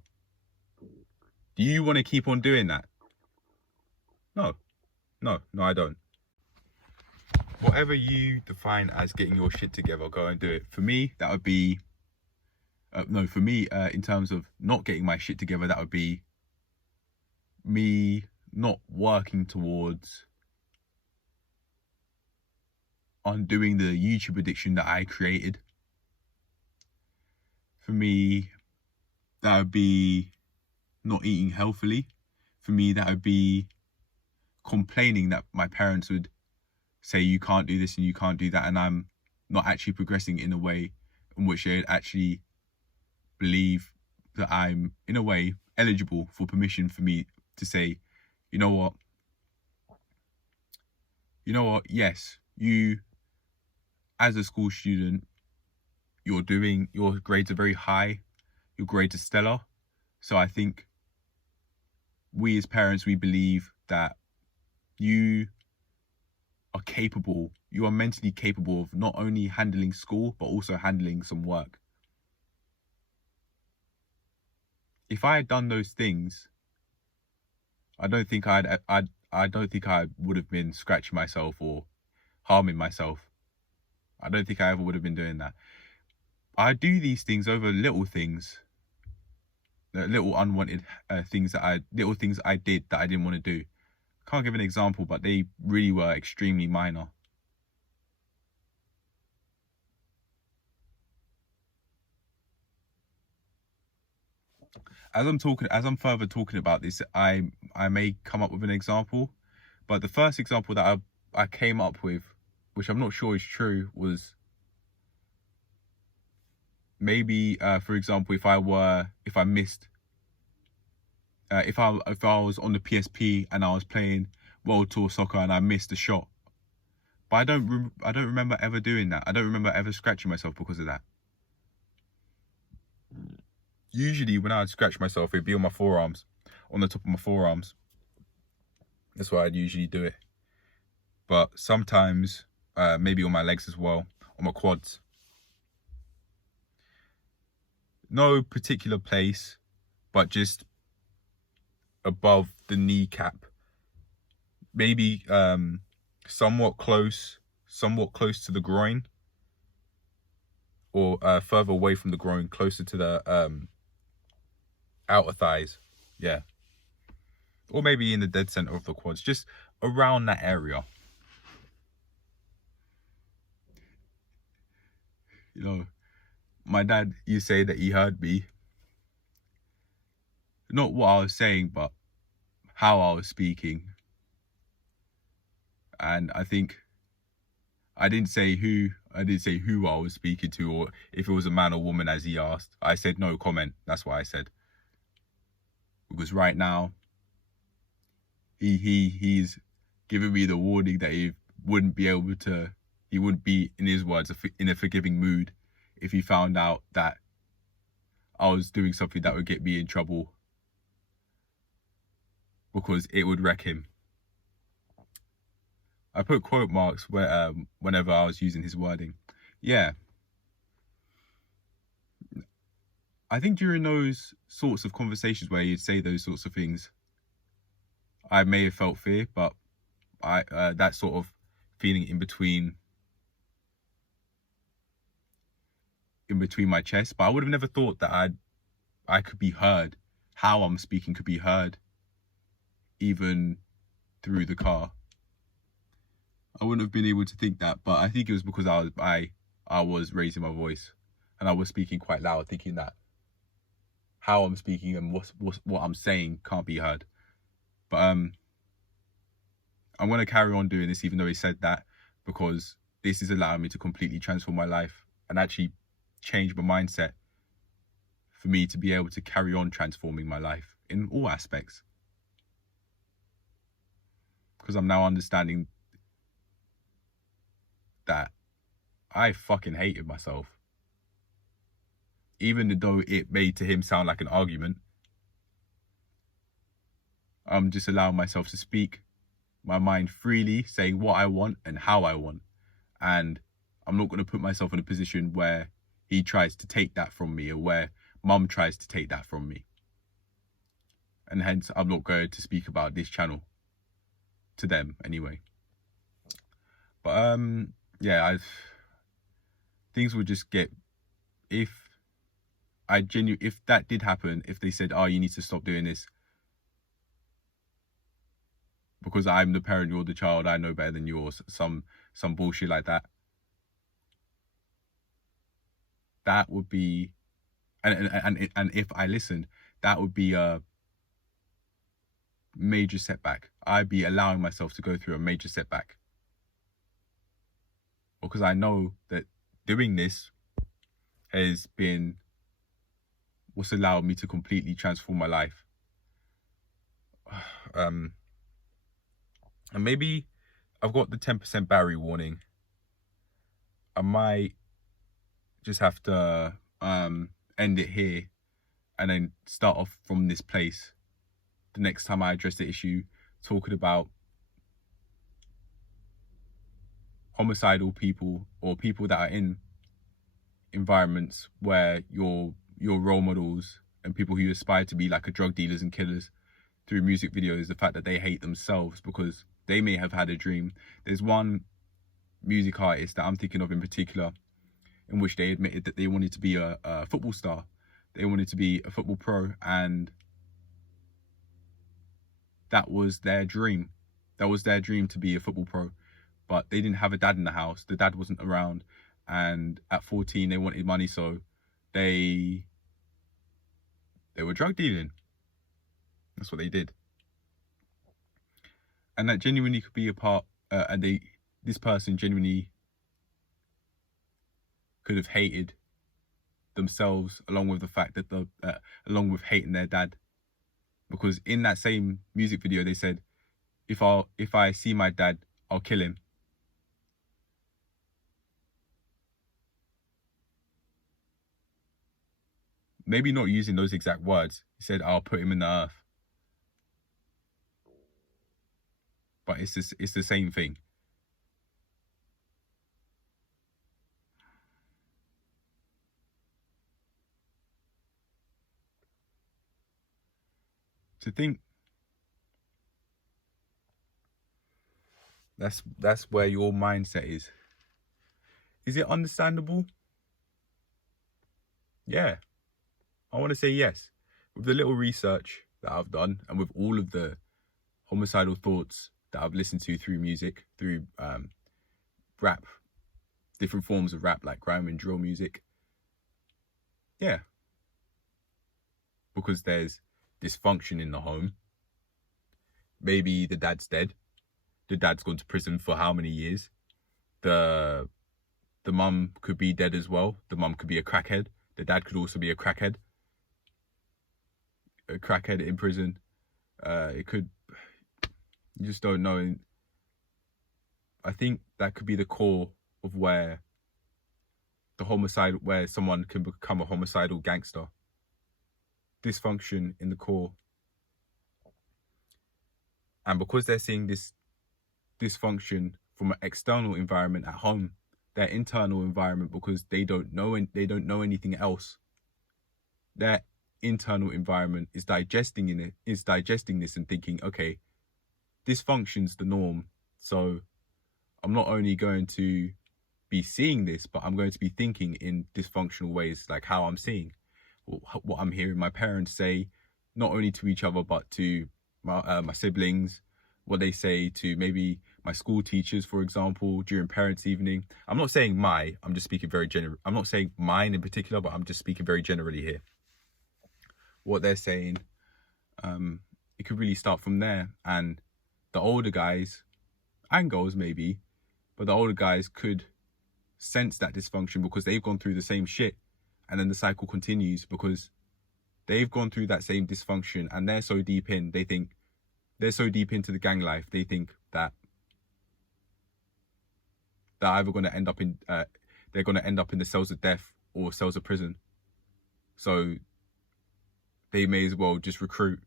Do you want to keep on doing that? No, I don't. Whatever you define as getting your shit together, go and do it. For me, that would be, in terms of not getting my shit together, that would be me not working towards undoing the YouTube addiction that I created. For me, that would be not eating healthily. For me, that would be complaining that my parents would say you can't do this and you can't do that, and I'm not actually progressing in a way in which they'd actually believe that I'm, in a way, eligible for permission for me to say, you know what, yes, you, as a school student, your grades are very high, your grades are stellar, so I think we as parents, we believe that you are capable, you are mentally capable of not only handling school, but also handling some work. If I had done those things, I don't think I would have been scratching myself or harming myself. I don't think I ever would have been doing that. I do these things over little things, little unwanted things I did that I didn't want to do. Can't give an example, but they really were extremely minor. As I'm further talking about this, I may come up with an example, but the first example that I came up with, which I'm not sure is true, was maybe, for example, if I was on the PSP and I was playing World Tour Soccer and I missed a shot, but I don't remember ever doing that. I don't remember ever scratching myself because of that. Usually when I'd scratch myself, it'd be on my forearms, on the top of my forearms. That's why I'd usually do it. But sometimes, maybe on my legs as well, on my quads. No particular place, but just above the kneecap. Maybe somewhat close to the groin, or further away from the groin, closer to the outer thighs, yeah, or maybe in the dead center of the quads, just around that area. You know, my dad, you say that he heard me, not what I was saying, but how I was speaking. And I think I didn't say who I was speaking to, or if it was a man or woman, as he asked. I said no comment. That's what I said. Because right now, he's giving me the warning that he wouldn't be, in his words, in a forgiving mood if he found out that I was doing something that would get me in trouble, because it would wreck him. I put quote marks whenever I was using his wording. Yeah. I think during those sorts of conversations where you'd say those sorts of things, I may have felt fear, but that sort of feeling in between my chest, but I would have never thought that I could be heard. How I'm speaking could be heard, even through the car. I wouldn't have been able to think that, but I think it was because I was raising my voice and I was speaking quite loud, thinking that how I'm speaking and what I'm saying can't be heard. But I'm going to carry on doing this even though he said that, because this is allowing me to completely transform my life and actually change my mindset for me to be able to carry on transforming my life in all aspects. Because I'm now understanding that I fucking hated myself. Even though it made to him sound like an argument, I'm just allowing myself to speak my mind freely, saying what I want and how I want. And I'm not going to put myself in a position where he tries to take that from me, or where mum tries to take that from me. And hence, I'm not going to speak about this channel to them anyway. But yeah, things would just get, if that did happen, if they said, oh, you need to stop doing this because I'm the parent, you're the child, I know better than you, or some bullshit like that, that would be, and if I listened, that would be a major setback. I'd be allowing myself to go through a major setback, because I know that doing this has been what's allowed me to completely transform my life. And maybe I've got the 10% Barry warning. I might just have to end it here and then start off from this place the next time I address the issue, talking about homicidal people, or people that are in environments where your role models and people who aspire to be like a drug dealers and killers through music videos, the fact that they hate themselves because they may have had a dream. There's one music artist that I'm thinking of in particular, in which they admitted that they wanted to be a football star. They wanted to be a football pro, and that was their dream. That was their dream, to be a football pro. But they didn't have a dad in the house. The dad wasn't around. And at 14, they wanted money, so they were drug dealing. That's what they did. And that genuinely could be a part, this person genuinely could have hated themselves, along with the fact that along with hating their dad, because in that same music video they said, if I see my dad, I'll kill him. Maybe not using those exact words. He said, I'll put him in the earth. But it's the same thing. To think that's where your mindset is. Is it understandable? Yeah. I want to say yes. With the little research that I've done, and with all of the homicidal thoughts that I've listened to through music, through rap, different forms of rap like grime and drill music. Yeah. Because there's dysfunction in the home. Maybe the dad's dead. The dad's gone to prison for how many years? The mum could be dead as well. The mum could be a crackhead. The dad could also be a crackhead. A crackhead in prison. It could, you just don't know. And I think that could be the core of where where someone can become a homicidal gangster. Dysfunction in the core. And because they're seeing this dysfunction from an external environment at home, their internal environment, because they don't know anything else, their internal environment is digesting this and thinking, okay, dysfunction's the norm, so I'm not only going to be seeing this, but I'm going to be thinking in dysfunctional ways, like how I'm seeing what I'm hearing my parents say, not only to each other but to my siblings, what they say to maybe my school teachers, for example, during parents' evening. I'm not saying I'm just speaking very general. I'm not saying mine in particular, but I'm just speaking very generally here. What they're saying, it could really start from there. And the older guys, and girls maybe, but the older guys could sense that dysfunction because they've gone through the same shit, and then the cycle continues because they've gone through that same dysfunction, and they're so deep in, they think they're so deep into the gang life, they think that they're either going to end up in they're going to end up in the cells of death or cells of prison. So they may as well just recruit,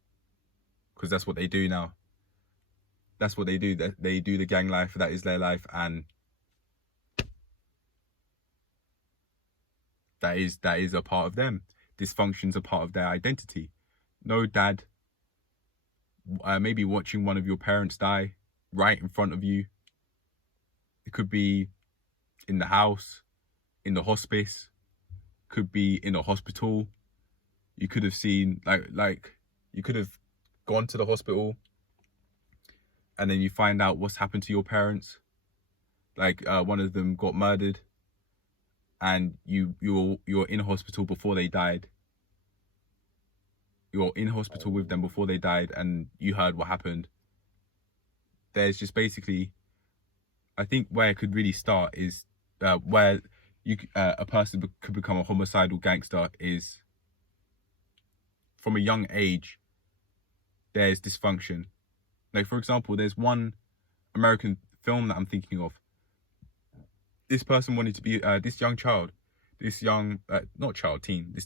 because that's what they do now. That's what they do. They do the gang life. That is their life, and that is a part of them. Dysfunction's a part of their identity. No, dad. Maybe watching one of your parents die right in front of you. It could be in the house, in the hospice, could be in a hospital. You could have seen like you could have gone to the hospital, and then you find out what's happened to your parents. Like one of them got murdered, and you're in hospital before they died. You're in hospital with them before they died, and you heard what happened. There's just basically, I think where it could really start is where a person could become a homicidal gangster is from a young age. There's dysfunction. Like, for example, there's one American film that I'm thinking of. This person wanted to be this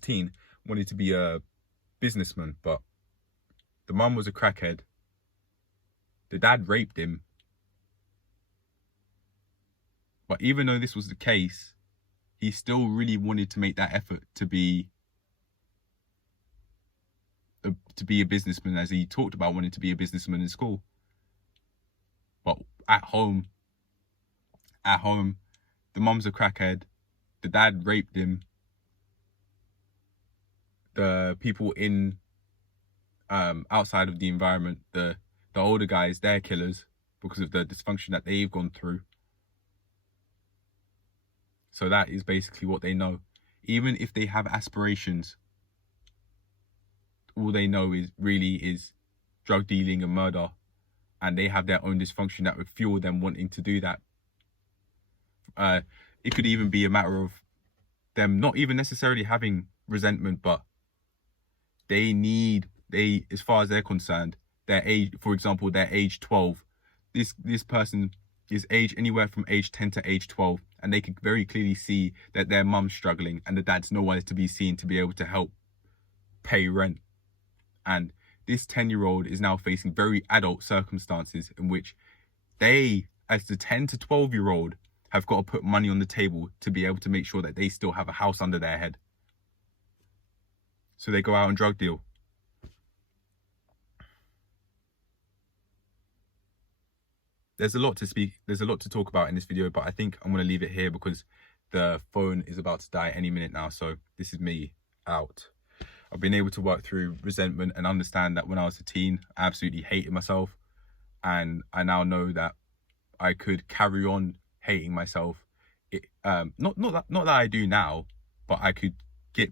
teen wanted to be a businessman, but the mum was a crackhead. The dad raped him. But even though this was the case, he still really wanted to make that effort to be a businessman, as he talked about wanting to be a businessman in school. But at home, the mum's a crackhead. The dad raped him. The people in outside of the environment, the older guys, they're killers because of the dysfunction that they've gone through. So that is basically what they know. Even if they have aspirations, all they know is drug dealing and murder, and they have their own dysfunction that would fuel them wanting to do that. It could even be a matter of them not even necessarily having resentment, but as far as they're concerned, their age, for example, they're age 12. This person is age anywhere from age 10 to age 12, and they can very clearly see that their mum's struggling and the dad's nowhere to be seen to be able to help pay rent. And this 10-year-old is now facing very adult circumstances in which they, as the 10 to 12-year-old, have got to put money on the table to be able to make sure that they still have a house under their head. So they go out and drug deal. There's a lot to talk about in this video, but I think I'm going to leave it here because the phone is about to die any minute now. So this is me out. I've been able to work through resentment and understand that when I was a teen, I absolutely hated myself. And I now know that I could carry on hating myself. Not that I do now, but I could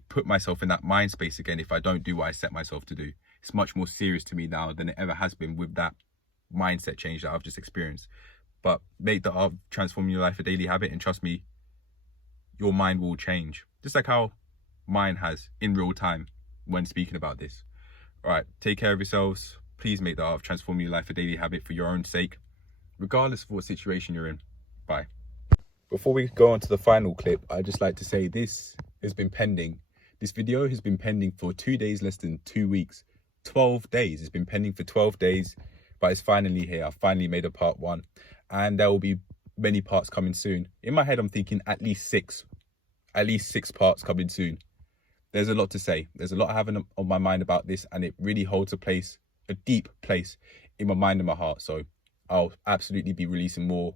put myself in that mind space again if I don't do what I set myself to do. It's much more serious to me now than it ever has been with that mindset change that I've just experienced. But make the art of transforming your life a daily habit, and trust me, your mind will change, just like how mine has in real time when speaking about this. All right, take care of yourselves. Please make the art of transforming your life a daily habit for your own sake, regardless of what situation you're in. Bye. Before we go on to the final clip, I'd just like to say this video has been pending for 2 days, less than 2 weeks, 12 days. It's been pending for 12 days, but it's finally here. I've finally made a part 1, and there will be many parts coming soon. In my head, I'm thinking at least six parts coming soon. There's a lot to say. There's a lot I have on my mind about this, and it really holds a deep place in my mind and my heart. So I'll absolutely be releasing more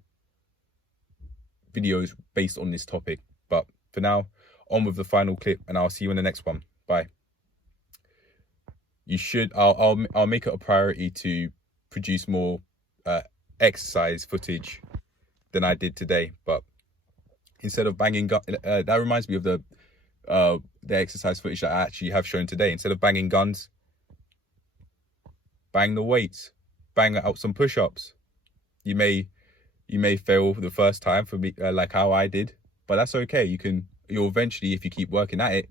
videos based on this topic. But for now, on with the final clip, and I'll see you in the next one. Bye. I'll make it a priority to produce more exercise footage than I did today. But instead of banging that reminds me of the exercise footage that I actually have shown today. Instead of banging guns, bang the weights, bang out some push-ups. You may You may fail the first time, for me, like how I did, but that's okay. You'll eventually, if you keep working at it,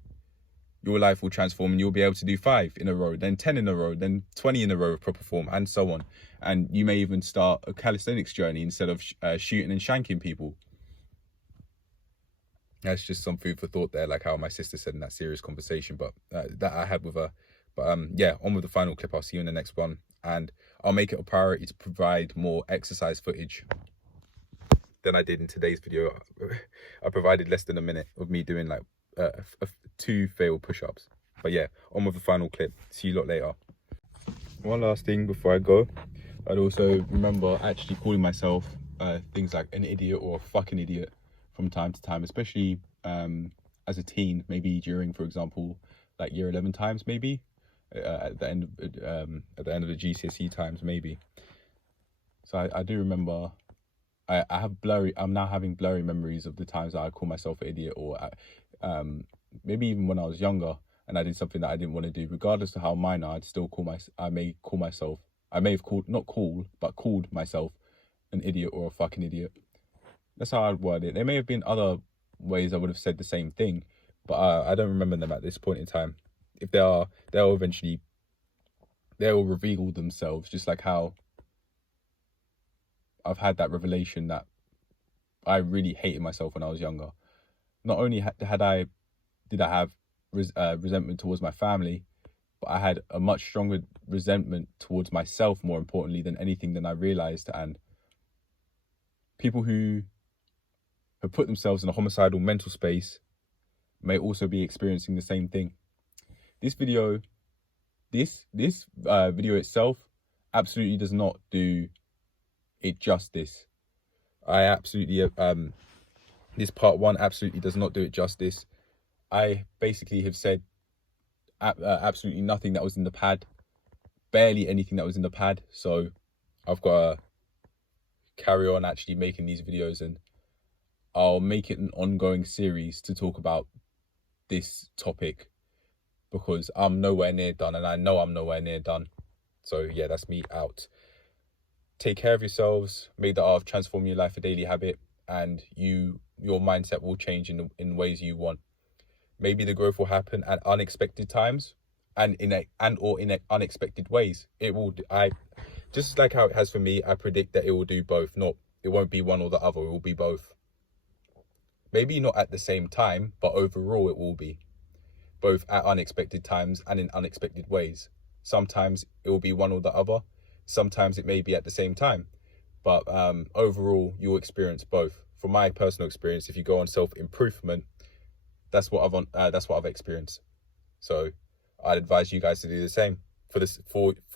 your life will transform and you'll be able to do 5 in a row, then 10 in a row, then 20 in a row of proper form, and so on. And you may even start a calisthenics journey instead of shooting and shanking people. That's just some food for thought there, like how my sister said in that serious conversation, but that I had with her. But yeah, on with the final clip. I'll see you in the next one, and I'll make it a priority to provide more exercise footage than I did in today's video. I provided less than a minute of me doing like 2 failed push-ups. But yeah, on with the final clip. See you lot later. One last thing before I go, I'd also remember actually calling myself things like an idiot or a fucking idiot from time to time, especially as a teen, maybe during, for example, like year 11 times, maybe at the end of the GCSE times, maybe. So I do remember. I'm now having blurry memories of the times that I call myself an idiot, or maybe even when I was younger and I did something that I didn't want to do. Regardless of how minor, I may have called myself an idiot or a fucking idiot. That's how I'd word it. There may have been other ways I would have said the same thing, but I don't remember them at this point in time. If they are, they'll reveal themselves, just like how I've had that revelation that I really hated myself when I was younger. Not only did I have resentment towards my family, but I had a much stronger resentment towards myself, more importantly than anything, than I realized. And people who have put themselves in a homicidal mental space may also be experiencing the same thing. This video itself absolutely does not do it justice. This part 1 absolutely does not do it justice. I basically have said absolutely nothing that was in the pad, barely anything that was in the pad. So I've got to carry on actually making these videos, and I'll make it an ongoing series to talk about this topic, because I'm nowhere near done, and I know I'm nowhere near done. So yeah, that's me out. Take care of yourselves. Make the art of transforming your life a daily habit, and your mindset will change in ways you want. Maybe the growth will happen at unexpected times and in unexpected ways. It will. Just like how it has for me, I predict that it will do both. It won't be one or the other. It will be both. Maybe not at the same time, but overall it will be both at unexpected times and in unexpected ways. Sometimes it will be one or the other. Sometimes it may be at the same time, but overall you'll experience both. From my personal experience, if you go on self-improvement, that's what I've experienced. So I'd advise you guys to do the same for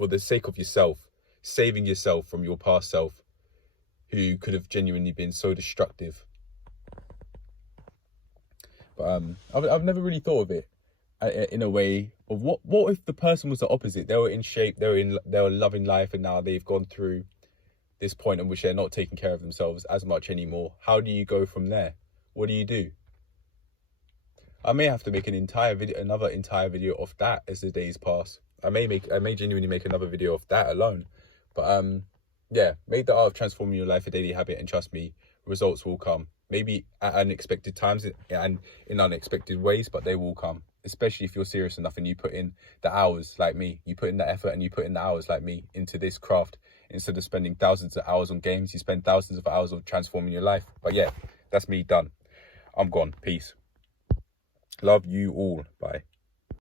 the sake of yourself, saving yourself from your past self, who could have genuinely been so destructive. But I've never really thought of it in a way of what if the person was the opposite? They were in shape, they were loving life, and now they've gone through this point in which they're not taking care of themselves as much anymore. How do you go from there? What do you do? I may have to make another entire video of that as the days pass. I may genuinely make another video of that alone. But yeah, make the art of transforming your life a daily habit, and trust me, results will come. Maybe at unexpected times and in unexpected ways, but they will come. Especially if you're serious enough and you put in the hours like me. You put in the effort and you put in the hours like me into this craft. Instead of spending thousands of hours on games, you spend thousands of hours of transforming your life. But yeah, that's me done. I'm gone. Peace. Love you all. Bye.